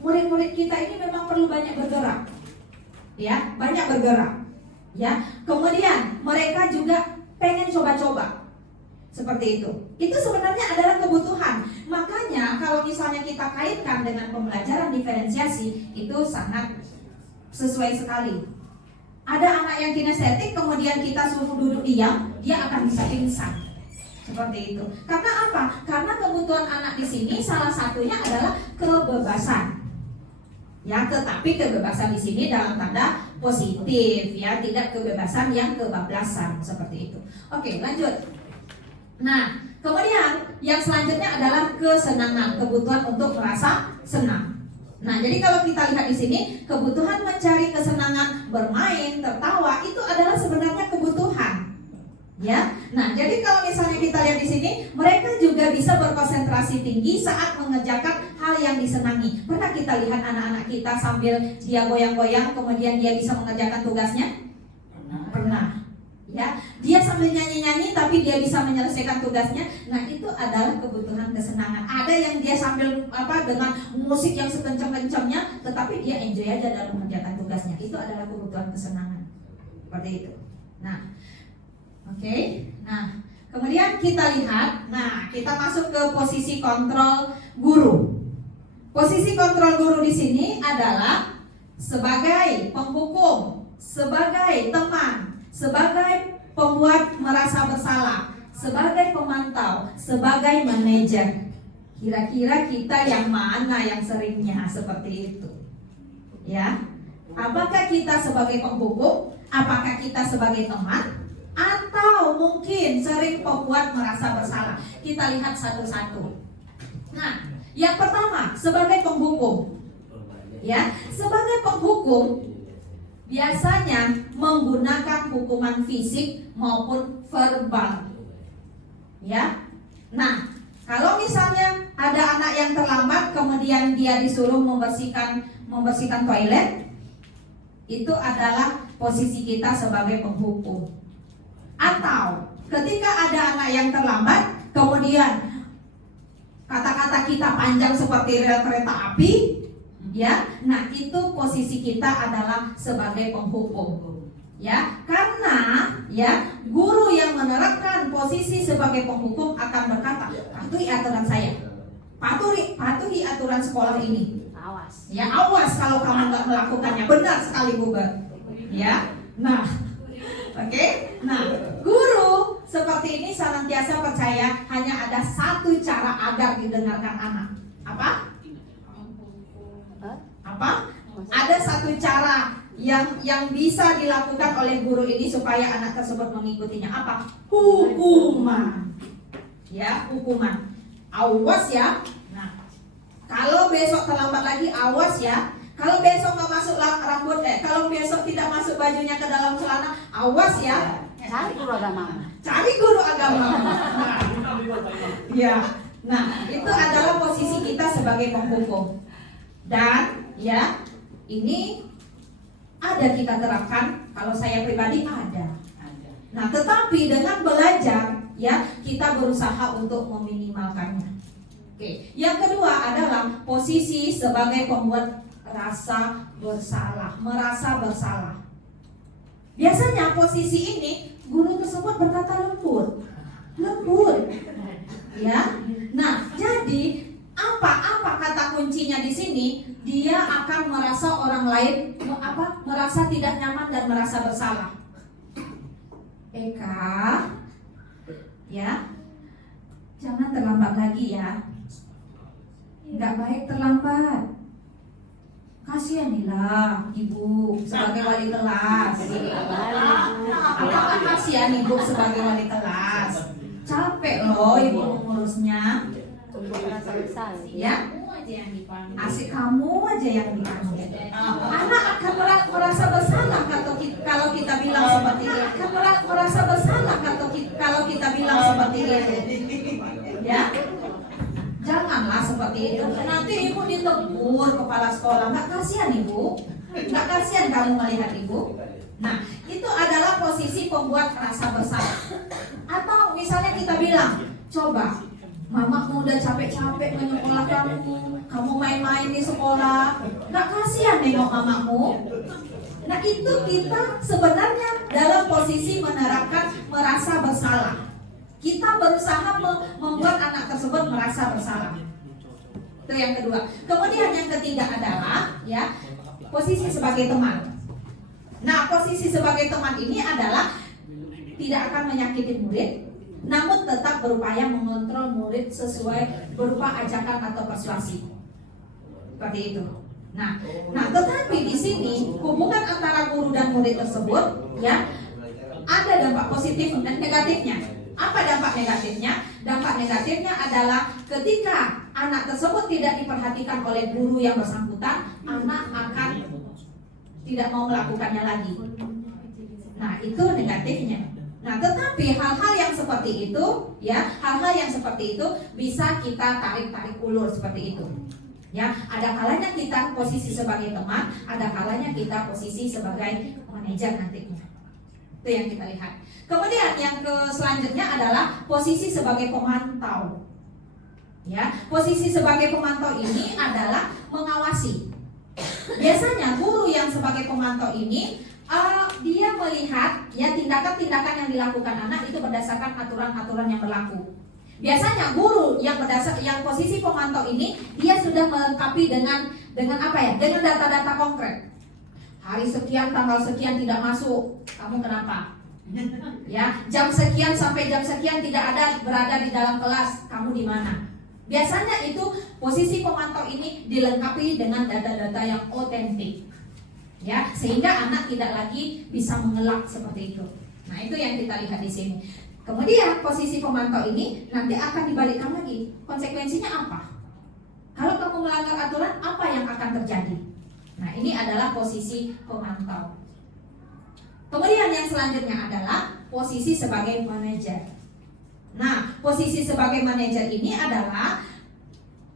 murid-murid kita ini memang perlu banyak bergerak, ya, banyak bergerak, ya. Kemudian mereka juga pengen coba-coba, seperti itu. Itu sebenarnya adalah kebutuhan. Makanya kalau misalnya kita kaitkan dengan pembelajaran diferensiasi, itu sangat sesuai sekali. Ada anak yang kinestetik, kemudian kita suruh duduk diam, dia akan bisa pingsan. Seperti itu. Karena apa? Karena kebutuhan anak di sini salah satunya adalah kebebasan. Ya, tetapi kebebasan di sini dalam tanda positif, ya, tidak kebebasan yang kebablasan seperti itu. Oke, lanjut. Nah, kemudian yang selanjutnya adalah kesenangan, kebutuhan untuk merasa senang. Nah, jadi kalau kita lihat di sini, kebutuhan mencari kesenangan, bermain, tertawa, itu adalah sebenarnya kebutuhan. Ya. Nah, jadi kalau misalnya kita lihat di sini, mereka juga bisa berkonsentrasi tinggi saat mengerjakan hal yang disenangi. Pernah kita lihat anak-anak kita sambil dia goyang-goyang, kemudian dia bisa mengerjakan tugasnya? Pernah. Ya, dia sambil nyanyi-nyanyi tapi dia bisa menyelesaikan tugasnya. Nah, itu adalah kebutuhan kesenangan. Ada yang dia sambil dengan musik yang sekencang-kencangnya, tetapi dia enjoy aja dalam mengerjakan tugasnya. Itu adalah kebutuhan kesenangan. Seperti itu. Nah, oke. Nah, kemudian kita lihat, nah, kita masuk ke posisi kontrol guru. Posisi kontrol guru di sini adalah sebagai penghukum, sebagai teman, sebagai pembuat merasa bersalah, sebagai pemantau, sebagai manajer. Kira-kira kita yang mana yang seringnya seperti itu? Ya, apakah kita sebagai penghukum? Apakah kita sebagai teman? Atau mungkin sering pembuat merasa bersalah? Kita lihat satu-satu. Nah, yang pertama sebagai penghukum. Ya, sebagai penghukum biasanya menggunakan hukuman fisik maupun verbal. Ya. Nah, kalau misalnya ada anak yang terlambat kemudian dia disuruh membersihkan toilet, itu adalah posisi kita sebagai penghukum. Atau ketika ada anak yang terlambat kemudian kata-kata kita panjang seperti rel kereta api, ya, nah itu posisi kita adalah sebagai penghukum, ya, karena ya guru yang menerapkan posisi sebagai penghukum akan berkata, patuhi aturan saya, patuhi aturan sekolah ini, awas, ya awas kalau kamu nggak melakukannya. Benar sekali Bu Ber, ya, nah, oke, nah guru seperti ini senantiasa percaya hanya ada satu cara agar didengarkan anak, apa? Ada satu cara yang bisa dilakukan oleh guru ini supaya anak tersebut mengikutinya. Apa? Hukuman. Ya, hukuman. Awas ya. Nah, kalau besok terlambat lagi, awas ya. Kalau besok nggak masuk rambut, kalau besok tidak masuk bajunya ke dalam celana, awas ya. Cari guru agama. Cari guru agama. Ya, nah itu adalah posisi kita sebagai penghukum. Dan ya, ini ada kita terapkan. Kalau saya pribadi ada. Nah, tetapi dengan belajar, ya kita berusaha untuk meminimalkannya. Oke, yang kedua adalah posisi sebagai pembuat rasa bersalah, merasa bersalah. Biasanya posisi ini guru tersebut berkata lembut, ya. Nah, jadi apa kata kuncinya di sini? Dia akan merasa orang lain merasa tidak nyaman dan merasa bersalah. Eka, ya, jangan terlambat lagi ya. Nggak baik terlambat. Kasihanilah ibu sebagai wali kelas. Apakah kasihan ibu sebagai wali kelas? Capek loh ibu mengurusnya. Ya, asik kamu aja yang dipanggil. Anak akan merasa bersalah kalau kita bilang seperti itu. Akan merasa bersalah kalau kita bilang seperti itu. Ya. Janganlah seperti itu. Nanti ibu ditegur kepala sekolah. Nggak kasihan ibu? Nggak kasihan kamu melihat ibu? Nah, itu adalah posisi pembuat rasa bersalah. Atau misalnya kita bilang, coba, mamamu udah capek-capek menyekolahkanmu, kamu main-main di sekolah. Nggak kasihan nengok mamamu? Nah, itu kita sebenarnya dalam posisi menerapkan merasa bersalah. Kita berusaha membuat anak tersebut merasa bersalah. Itu yang kedua. Kemudian yang ketiga adalah ya posisi sebagai teman. Nah, posisi sebagai teman ini adalah tidak akan menyakiti murid, namun tetap berupaya mengontrol murid sesuai berupa ajakan atau persuasi. Seperti itu. Nah, tetapi di sini hubungan antara guru dan murid tersebut ya ada dampak positif dan negatifnya. Apa dampak negatifnya? Dampak negatifnya adalah ketika anak tersebut tidak diperhatikan oleh guru yang bersangkutan, anak akan tidak mau melakukannya lagi. Nah, itu negatifnya. Nah, tetapi hal-hal yang seperti itu, ya, hal-hal yang seperti itu bisa kita tarik ulur seperti itu. Ya, ada kalanya kita posisi sebagai teman, ada kalanya kita posisi sebagai manajer nantinya. Itu yang kita lihat. Kemudian yang selanjutnya adalah posisi sebagai pemantau. Ya, posisi sebagai pemantau ini adalah mengawasi. Biasanya guru yang sebagai pemantau ini dia melihat ya tindakan-tindakan yang dilakukan anak itu berdasarkan aturan-aturan yang berlaku. Biasanya guru yang posisi pemantau ini dia sudah melengkapi dengan apa ya? Dengan data-data konkret. Hari sekian, tanggal sekian tidak masuk, kamu kenapa? Ya, jam sekian sampai jam sekian tidak ada berada di dalam kelas, kamu di mana? Biasanya itu posisi pemantau ini dilengkapi dengan data-data yang otentik. Ya, sehingga anak tidak lagi bisa mengelak seperti itu. Nah, itu yang kita lihat di sini. Kemudian posisi pemantau ini nanti akan dibalikkan lagi. Konsekuensinya apa? Kalau kamu melanggar aturan, apa yang akan terjadi? Nah, ini adalah posisi pemantau. Kemudian yang selanjutnya adalah posisi sebagai manajer. Nah, posisi sebagai manajer ini adalah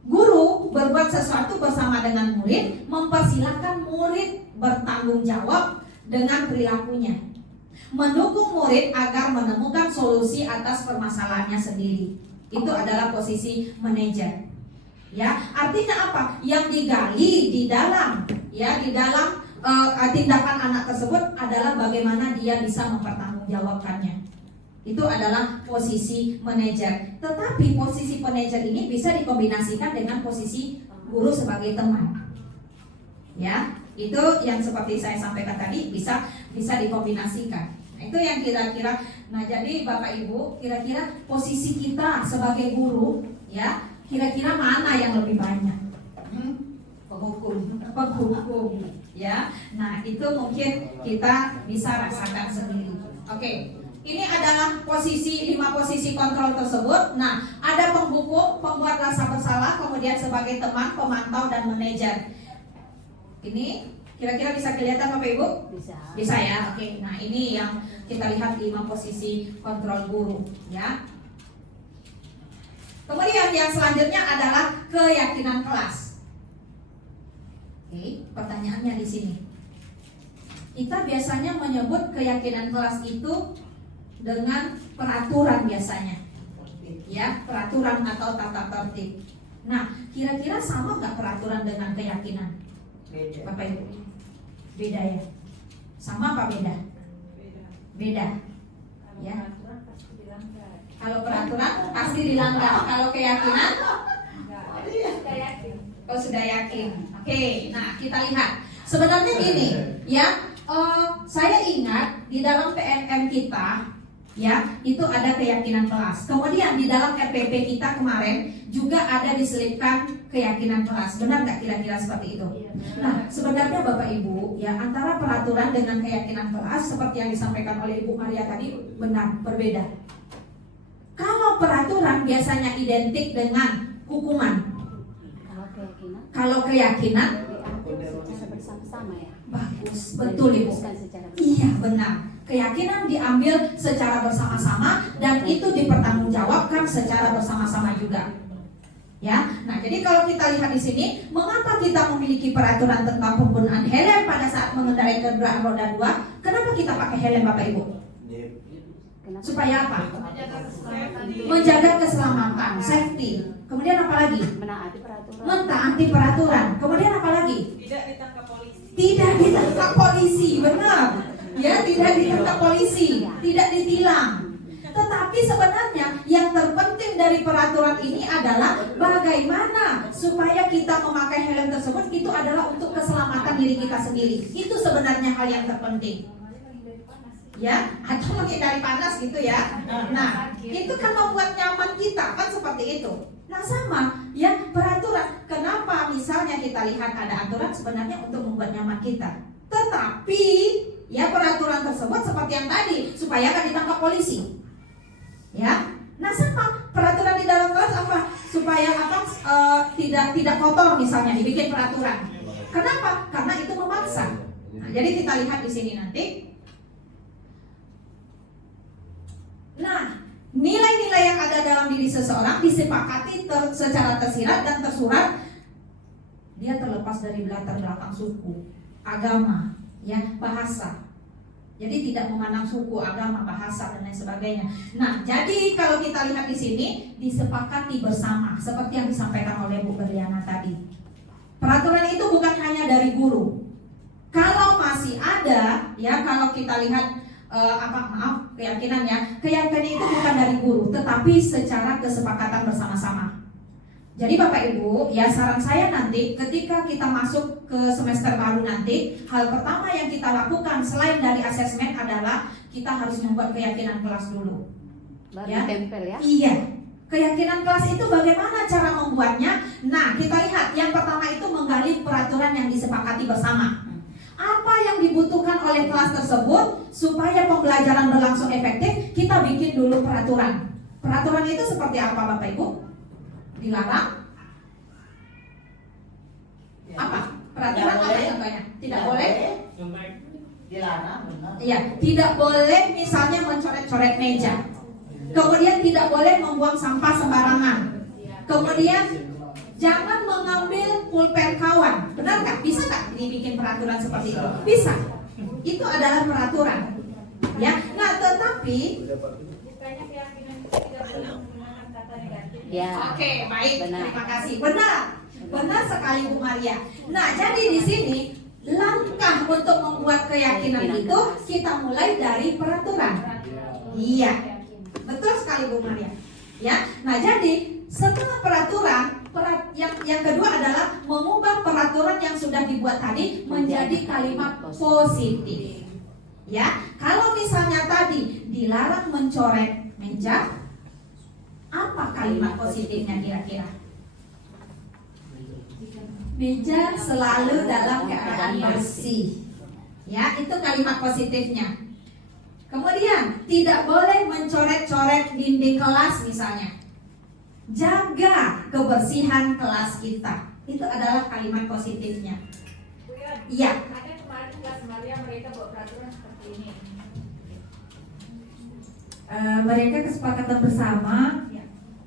guru berbuat sesuatu bersama dengan murid, mempersilahkan murid bertanggung jawab dengan perilakunya, mendukung murid agar menemukan solusi atas permasalahannya sendiri. Itu adalah posisi manajer. Ya, artinya apa? Yang digali di dalam tindakan anak tersebut adalah bagaimana dia bisa mempertanggungjawabkannya. Itu adalah posisi manajer. Tetapi posisi manajer ini bisa dikombinasikan dengan posisi guru sebagai teman. Ya, itu yang seperti saya sampaikan tadi bisa dikombinasikan. Nah, itu yang kira-kira. Nah, jadi Bapak Ibu, kira-kira posisi kita sebagai guru, ya, kira-kira mana yang lebih banyak? Penghukum, ya. Nah, itu mungkin kita bisa rasakan sendiri. Oke. Ini adalah 5 posisi kontrol tersebut. Nah, ada penghukum, pembuat rasa bersalah, kemudian sebagai teman, pemantau, dan manajer. Ini kira-kira bisa kelihatan Bapak Ibu? Bisa. Bisa ya. Oke. Nah, ini yang kita lihat 5 posisi kontrol guru, ya. Kemudian yang selanjutnya adalah keyakinan kelas. Oke, pertanyaannya di sini. Kita biasanya menyebut keyakinan kelas itu dengan peraturan biasanya. Ya, peraturan atau tata tertib. Nah, kira-kira sama nggak peraturan dengan keyakinan? Beda. Bapak Ibu? Beda ya? Sama apa beda? Beda. Ya. Kalau peraturan pasti dilanggar. Kalau keyakinan? Oh, sudah yakin. Oke, nah kita lihat. Sebenarnya gini, ya, saya ingat di dalam PNM kita, ya, itu ada keyakinan kelas. Kemudian di dalam RPP kita kemarin juga ada diselipkan keyakinan kelas. Benar nggak kira-kira seperti itu? Nah, sebenarnya Bapak Ibu, ya, antara peraturan dengan keyakinan kelas seperti yang disampaikan oleh Ibu Maria tadi benar, berbeda. Kalau peraturan biasanya identik dengan hukuman. Kalau keyakinan Secara bersama-sama ya. bagus, betul Ibu. Diputuskan secara bersama. Iya, benar. Keyakinan diambil secara bersama-sama dan itu dipertanggungjawabkan secara bersama-sama juga. Ya, nah jadi kalau kita lihat di sini, mengapa kita memiliki peraturan tentang penggunaan helm pada saat mengendarai kendaraan roda 2? Kenapa kita pakai helm Bapak Ibu? Kenapa? Supaya apa? Menjaga keselamatan, safety. Kemudian apa lagi? Menaati peraturan. Mentaati peraturan. Kemudian apa lagi? Tidak ditangkap polisi. Tidak ditangkap polisi, benar. Ya, tidak ditangkap polisi, tidak ditilang. Tetapi sebenarnya yang terpenting dari peraturan ini adalah bagaimana supaya kita memakai helm tersebut itu adalah untuk keselamatan diri kita sendiri. Itu sebenarnya hal yang terpenting. Ya, atau menghindari panas gitu ya. Nah, itu kan membuat nyaman kita, kan seperti itu. Nah, sama ya peraturan. Kenapa misalnya kita lihat ada aturan sebenarnya untuk membuat nyaman kita. Tetapi ya peraturan tersebut seperti yang tadi supaya kan ditangkap polisi. Ya. Nah, sama peraturan di dalam kelas apa? Supaya apa? Tidak kotor misalnya dibikin peraturan. Kenapa? Karena itu memaksa. Nah, jadi kita lihat di sini nanti. Nah, nilai-nilai yang ada dalam diri seseorang disepakati secara tersirat dan tersurat. Dia terlepas dari latar belakang suku, agama, ya, bahasa. Jadi tidak memandang suku, agama, bahasa dan lain sebagainya. Nah, jadi kalau kita lihat di sini disepakati bersama seperti yang disampaikan oleh Bu Berliana tadi. Peraturan itu bukan hanya dari guru. Kalau masih ada, ya, kalau kita lihat keyakinan ya. Keyakinan itu bukan dari guru, tetapi secara kesepakatan bersama-sama. Jadi Bapak Ibu, ya saran saya nanti ketika kita masuk ke semester baru nanti, hal pertama yang kita lakukan selain dari asesmen adalah kita harus membuat keyakinan kelas dulu. Baru Ya. tempel ya. Iya. Keyakinan kelas itu bagaimana cara membuatnya? Nah, kita lihat yang pertama itu menggali peraturan yang disepakati bersama. Apa yang dibutuhkan oleh kelas tersebut supaya pembelajaran berlangsung efektif? Kita bikin dulu peraturan. Peraturan itu seperti apa Bapak Ibu? Dilarang? Apa? Peraturan apa contohnya? Tidak boleh? Dilarang, benar. Iya, tidak boleh misalnya mencoret-coret meja. Kemudian tidak boleh membuang sampah sembarangan. Kemudian jangan mengambil pulpen kawan. Benar nggak? Bisa nggak dibikin peraturan seperti itu? Bisa. Itu adalah peraturan. Ya. Nah, tetapi Ya. oke, baik. Benar. Terima kasih. Benar. Benar sekali Bu Maria. Nah, jadi di sini langkah untuk membuat keyakinan itu kita mulai dari peraturan. Iya. Betul sekali Bu Maria. Ya. Nah, jadi setelah peraturan yang kedua adalah mengubah peraturan yang sudah dibuat tadi menjadi kalimat positif. Ya, kalau misalnya tadi dilarang mencoret meja, apa kalimat positifnya kira-kira? Meja selalu dalam keadaan bersih. Ya, itu kalimat positifnya. Kemudian tidak boleh mencoret-coret dinding kelas misalnya. Jaga kebersihan kelas kita. Itu adalah kalimat positifnya. Iya. Ada kemarin kelas Maria mereka buat peraturan seperti ini. Mereka kesepakatan bersama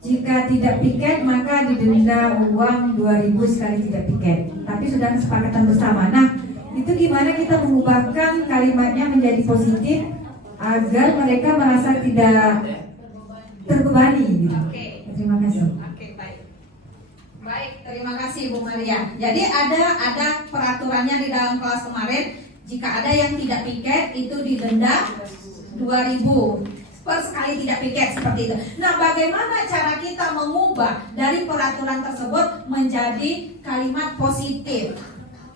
jika tidak piket maka didenda uang 2.000 sekali tidak piket. Tapi sudah kesepakatan bersama. Nah, itu gimana kita mengubahkan kalimatnya menjadi positif agar mereka merasa tidak terbebani gitu. Oke. Terima kasih. Oke, baik. Baik, terima kasih Bu Maria. Jadi ada peraturannya di dalam kelas kemarin, jika ada yang tidak piket itu didenda 2.000 per sekali tidak piket seperti itu. Nah, bagaimana cara kita mengubah dari peraturan tersebut menjadi kalimat positif?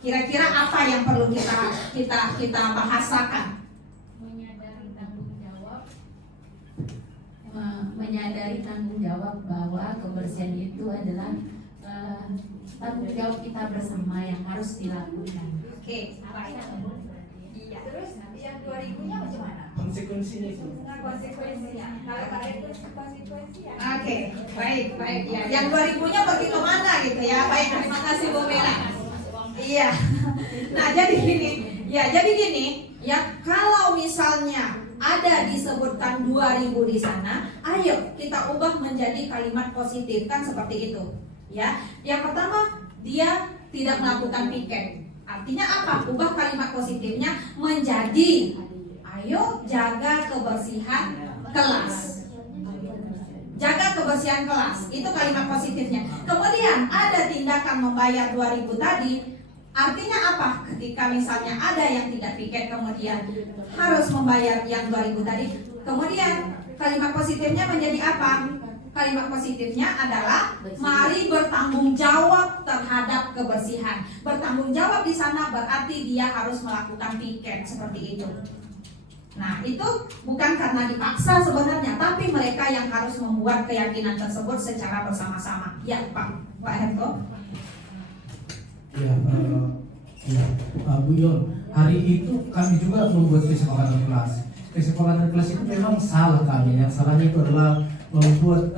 Kira-kira apa yang perlu kita bahasakan? Menyadari tanggung jawab bahwa kebersihan itu adalah tanggung jawab kita bersama yang harus dilakukan. Oke, baik. Iya. Terus yang 2000-nya macam mana? Konsekuensinya itu. Nah, konsekuensinya. Kalau ada itu konsekuensi ya. Oke, baik ya. Yang 2000-nya pergi kemana gitu ya? Baik, terima kasih Bu Mela. Iya. Nah, jadi gini, ya kalau misalnya ada disebutkan 2000 di sana, ayo kita ubah menjadi kalimat positif, kan seperti itu. Ya, yang pertama dia tidak melakukan piket. Artinya apa? Ubah kalimat positifnya menjadi ayo jaga kebersihan kelas. Jaga kebersihan kelas, itu kalimat positifnya. Kemudian ada tindakan membayar 2000 tadi. Artinya apa? Ketika misalnya ada yang tidak piket kemudian harus membayar yang 2000 tadi. Kemudian kalimat positifnya menjadi apa? Kalimat positifnya adalah mari bertanggung jawab terhadap kebersihan. Bertanggung jawab di sana berarti dia harus melakukan piket seperti itu. Nah, itu bukan karena dipaksa sebenarnya, tapi mereka yang harus membuat keyakinan tersebut secara bersama-sama. Ya, Pak Herto. Ya, Bu Yon, hari itu kami juga membuat kesepakatan kelas. Kesepakatan kelas itu memang salah kami. Yang salahnya itu adalah membuat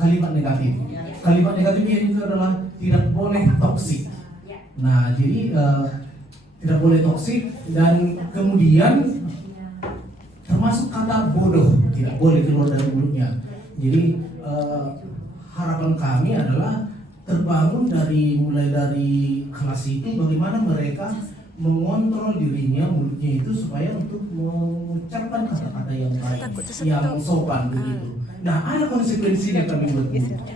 kalimat negatif. Kalimat negatifnya itu adalah tidak boleh toksik. Nah, jadi tidak boleh toksik dan kemudian termasuk kata bodoh tidak boleh keluar dari mulutnya. Jadi harapan kami adalah terbangun mulai dari kelas itu bagaimana mereka mengontrol dirinya mulutnya itu supaya untuk mengucapkan kata-kata yang baik, yang sopan begitu. Nah, ada konsekuensinya kami buat.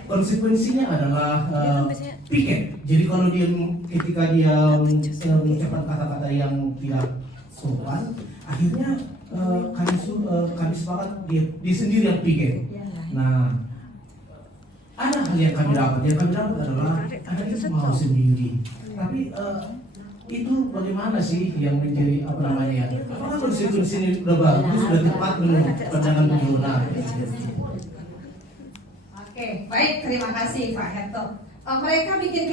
Konsekuensinya adalah piket. Jadi kalau ketika dia mengucapkan kata-kata yang tidak sopan, akhirnya kami sepakat dia sendiri yang piket. Nah, ada hal yang kami dapat adalah ada itu mau sendiri. Tapi itu bagaimana sih yang menjadi apa namanya ya? Apakah konsekuensi ini sudah bagus, sudah tepat menurut pandangan benar? Oke, baik, terima kasih Pak Herto. Mereka bikin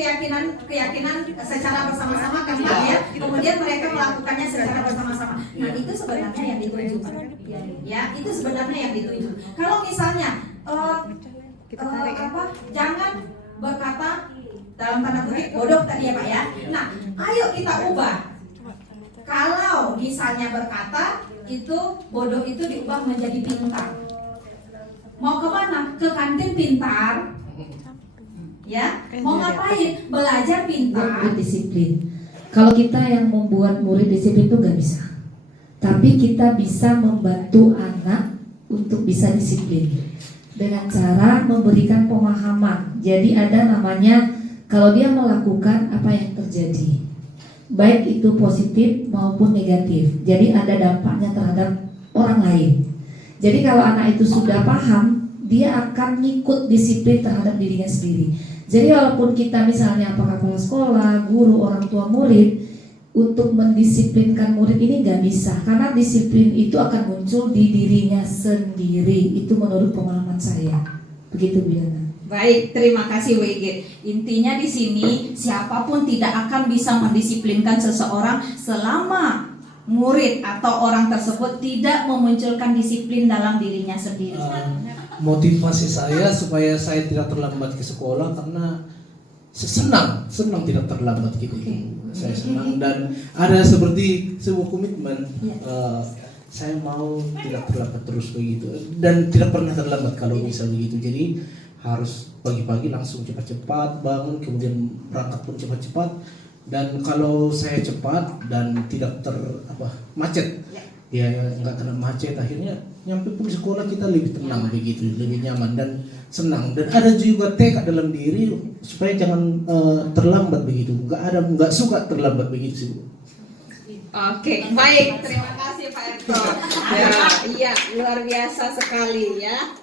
keyakinan secara bersama-sama kan Pak ya. Kemudian mereka melakukannya secara bersama-sama. Nah, itu sebenarnya yang dituju. Ya, itu sebenarnya yang dituju. Kalau misalnya jangan berkata dalam tanda kutip bodoh tadi ya Pak ya. Nah, ayo kita ubah. Kalau misalnya berkata itu bodoh itu diubah menjadi pintar. Mau kemana? Ke kantin pintar. Ya, mau ngapain? Belajar pintar. Disiplin. Kalau kita yang membuat murid disiplin itu nggak bisa. Tapi kita bisa membantu anak untuk bisa disiplin dengan cara memberikan pemahaman. Jadi ada namanya kalau dia melakukan apa yang terjadi, baik itu positif maupun negatif. Jadi ada dampaknya terhadap orang lain. Jadi kalau anak itu sudah paham, dia akan ngikut disiplin terhadap dirinya sendiri. Jadi walaupun kita misalnya apakah kepala sekolah, guru, orang tua murid, untuk mendisiplinkan murid ini nggak bisa, karena disiplin itu akan muncul di dirinya sendiri. Itu menurut pemahaman saya. Begitu Bu Yana. Baik, terima kasih WG. Intinya di sini siapapun tidak akan bisa mendisiplinkan seseorang selama murid atau orang tersebut tidak memunculkan disiplin dalam dirinya sendiri. Motivasi saya supaya saya tidak terlambat ke sekolah karena senang tidak terlambat gitu. Saya senang dan ada seperti sebuah komitmen. Saya mau tidak terlambat terus begitu dan tidak pernah terlambat kalau bisa begitu. Jadi harus pagi-pagi langsung cepat-cepat bangun, kemudian berangkat pun cepat-cepat. Dan kalau saya cepat dan tidak macet, ya nggak kena macet, akhirnya nyampe pun sekolah kita lebih tenang begitu, lebih nyaman dan senang. Dan ada juga tekad dalam diri supaya jangan terlambat begitu. Nggak suka terlambat begitu sih, Bu. Oke, baik. Terima kasih Pak Erto. Iya, luar biasa sekali ya.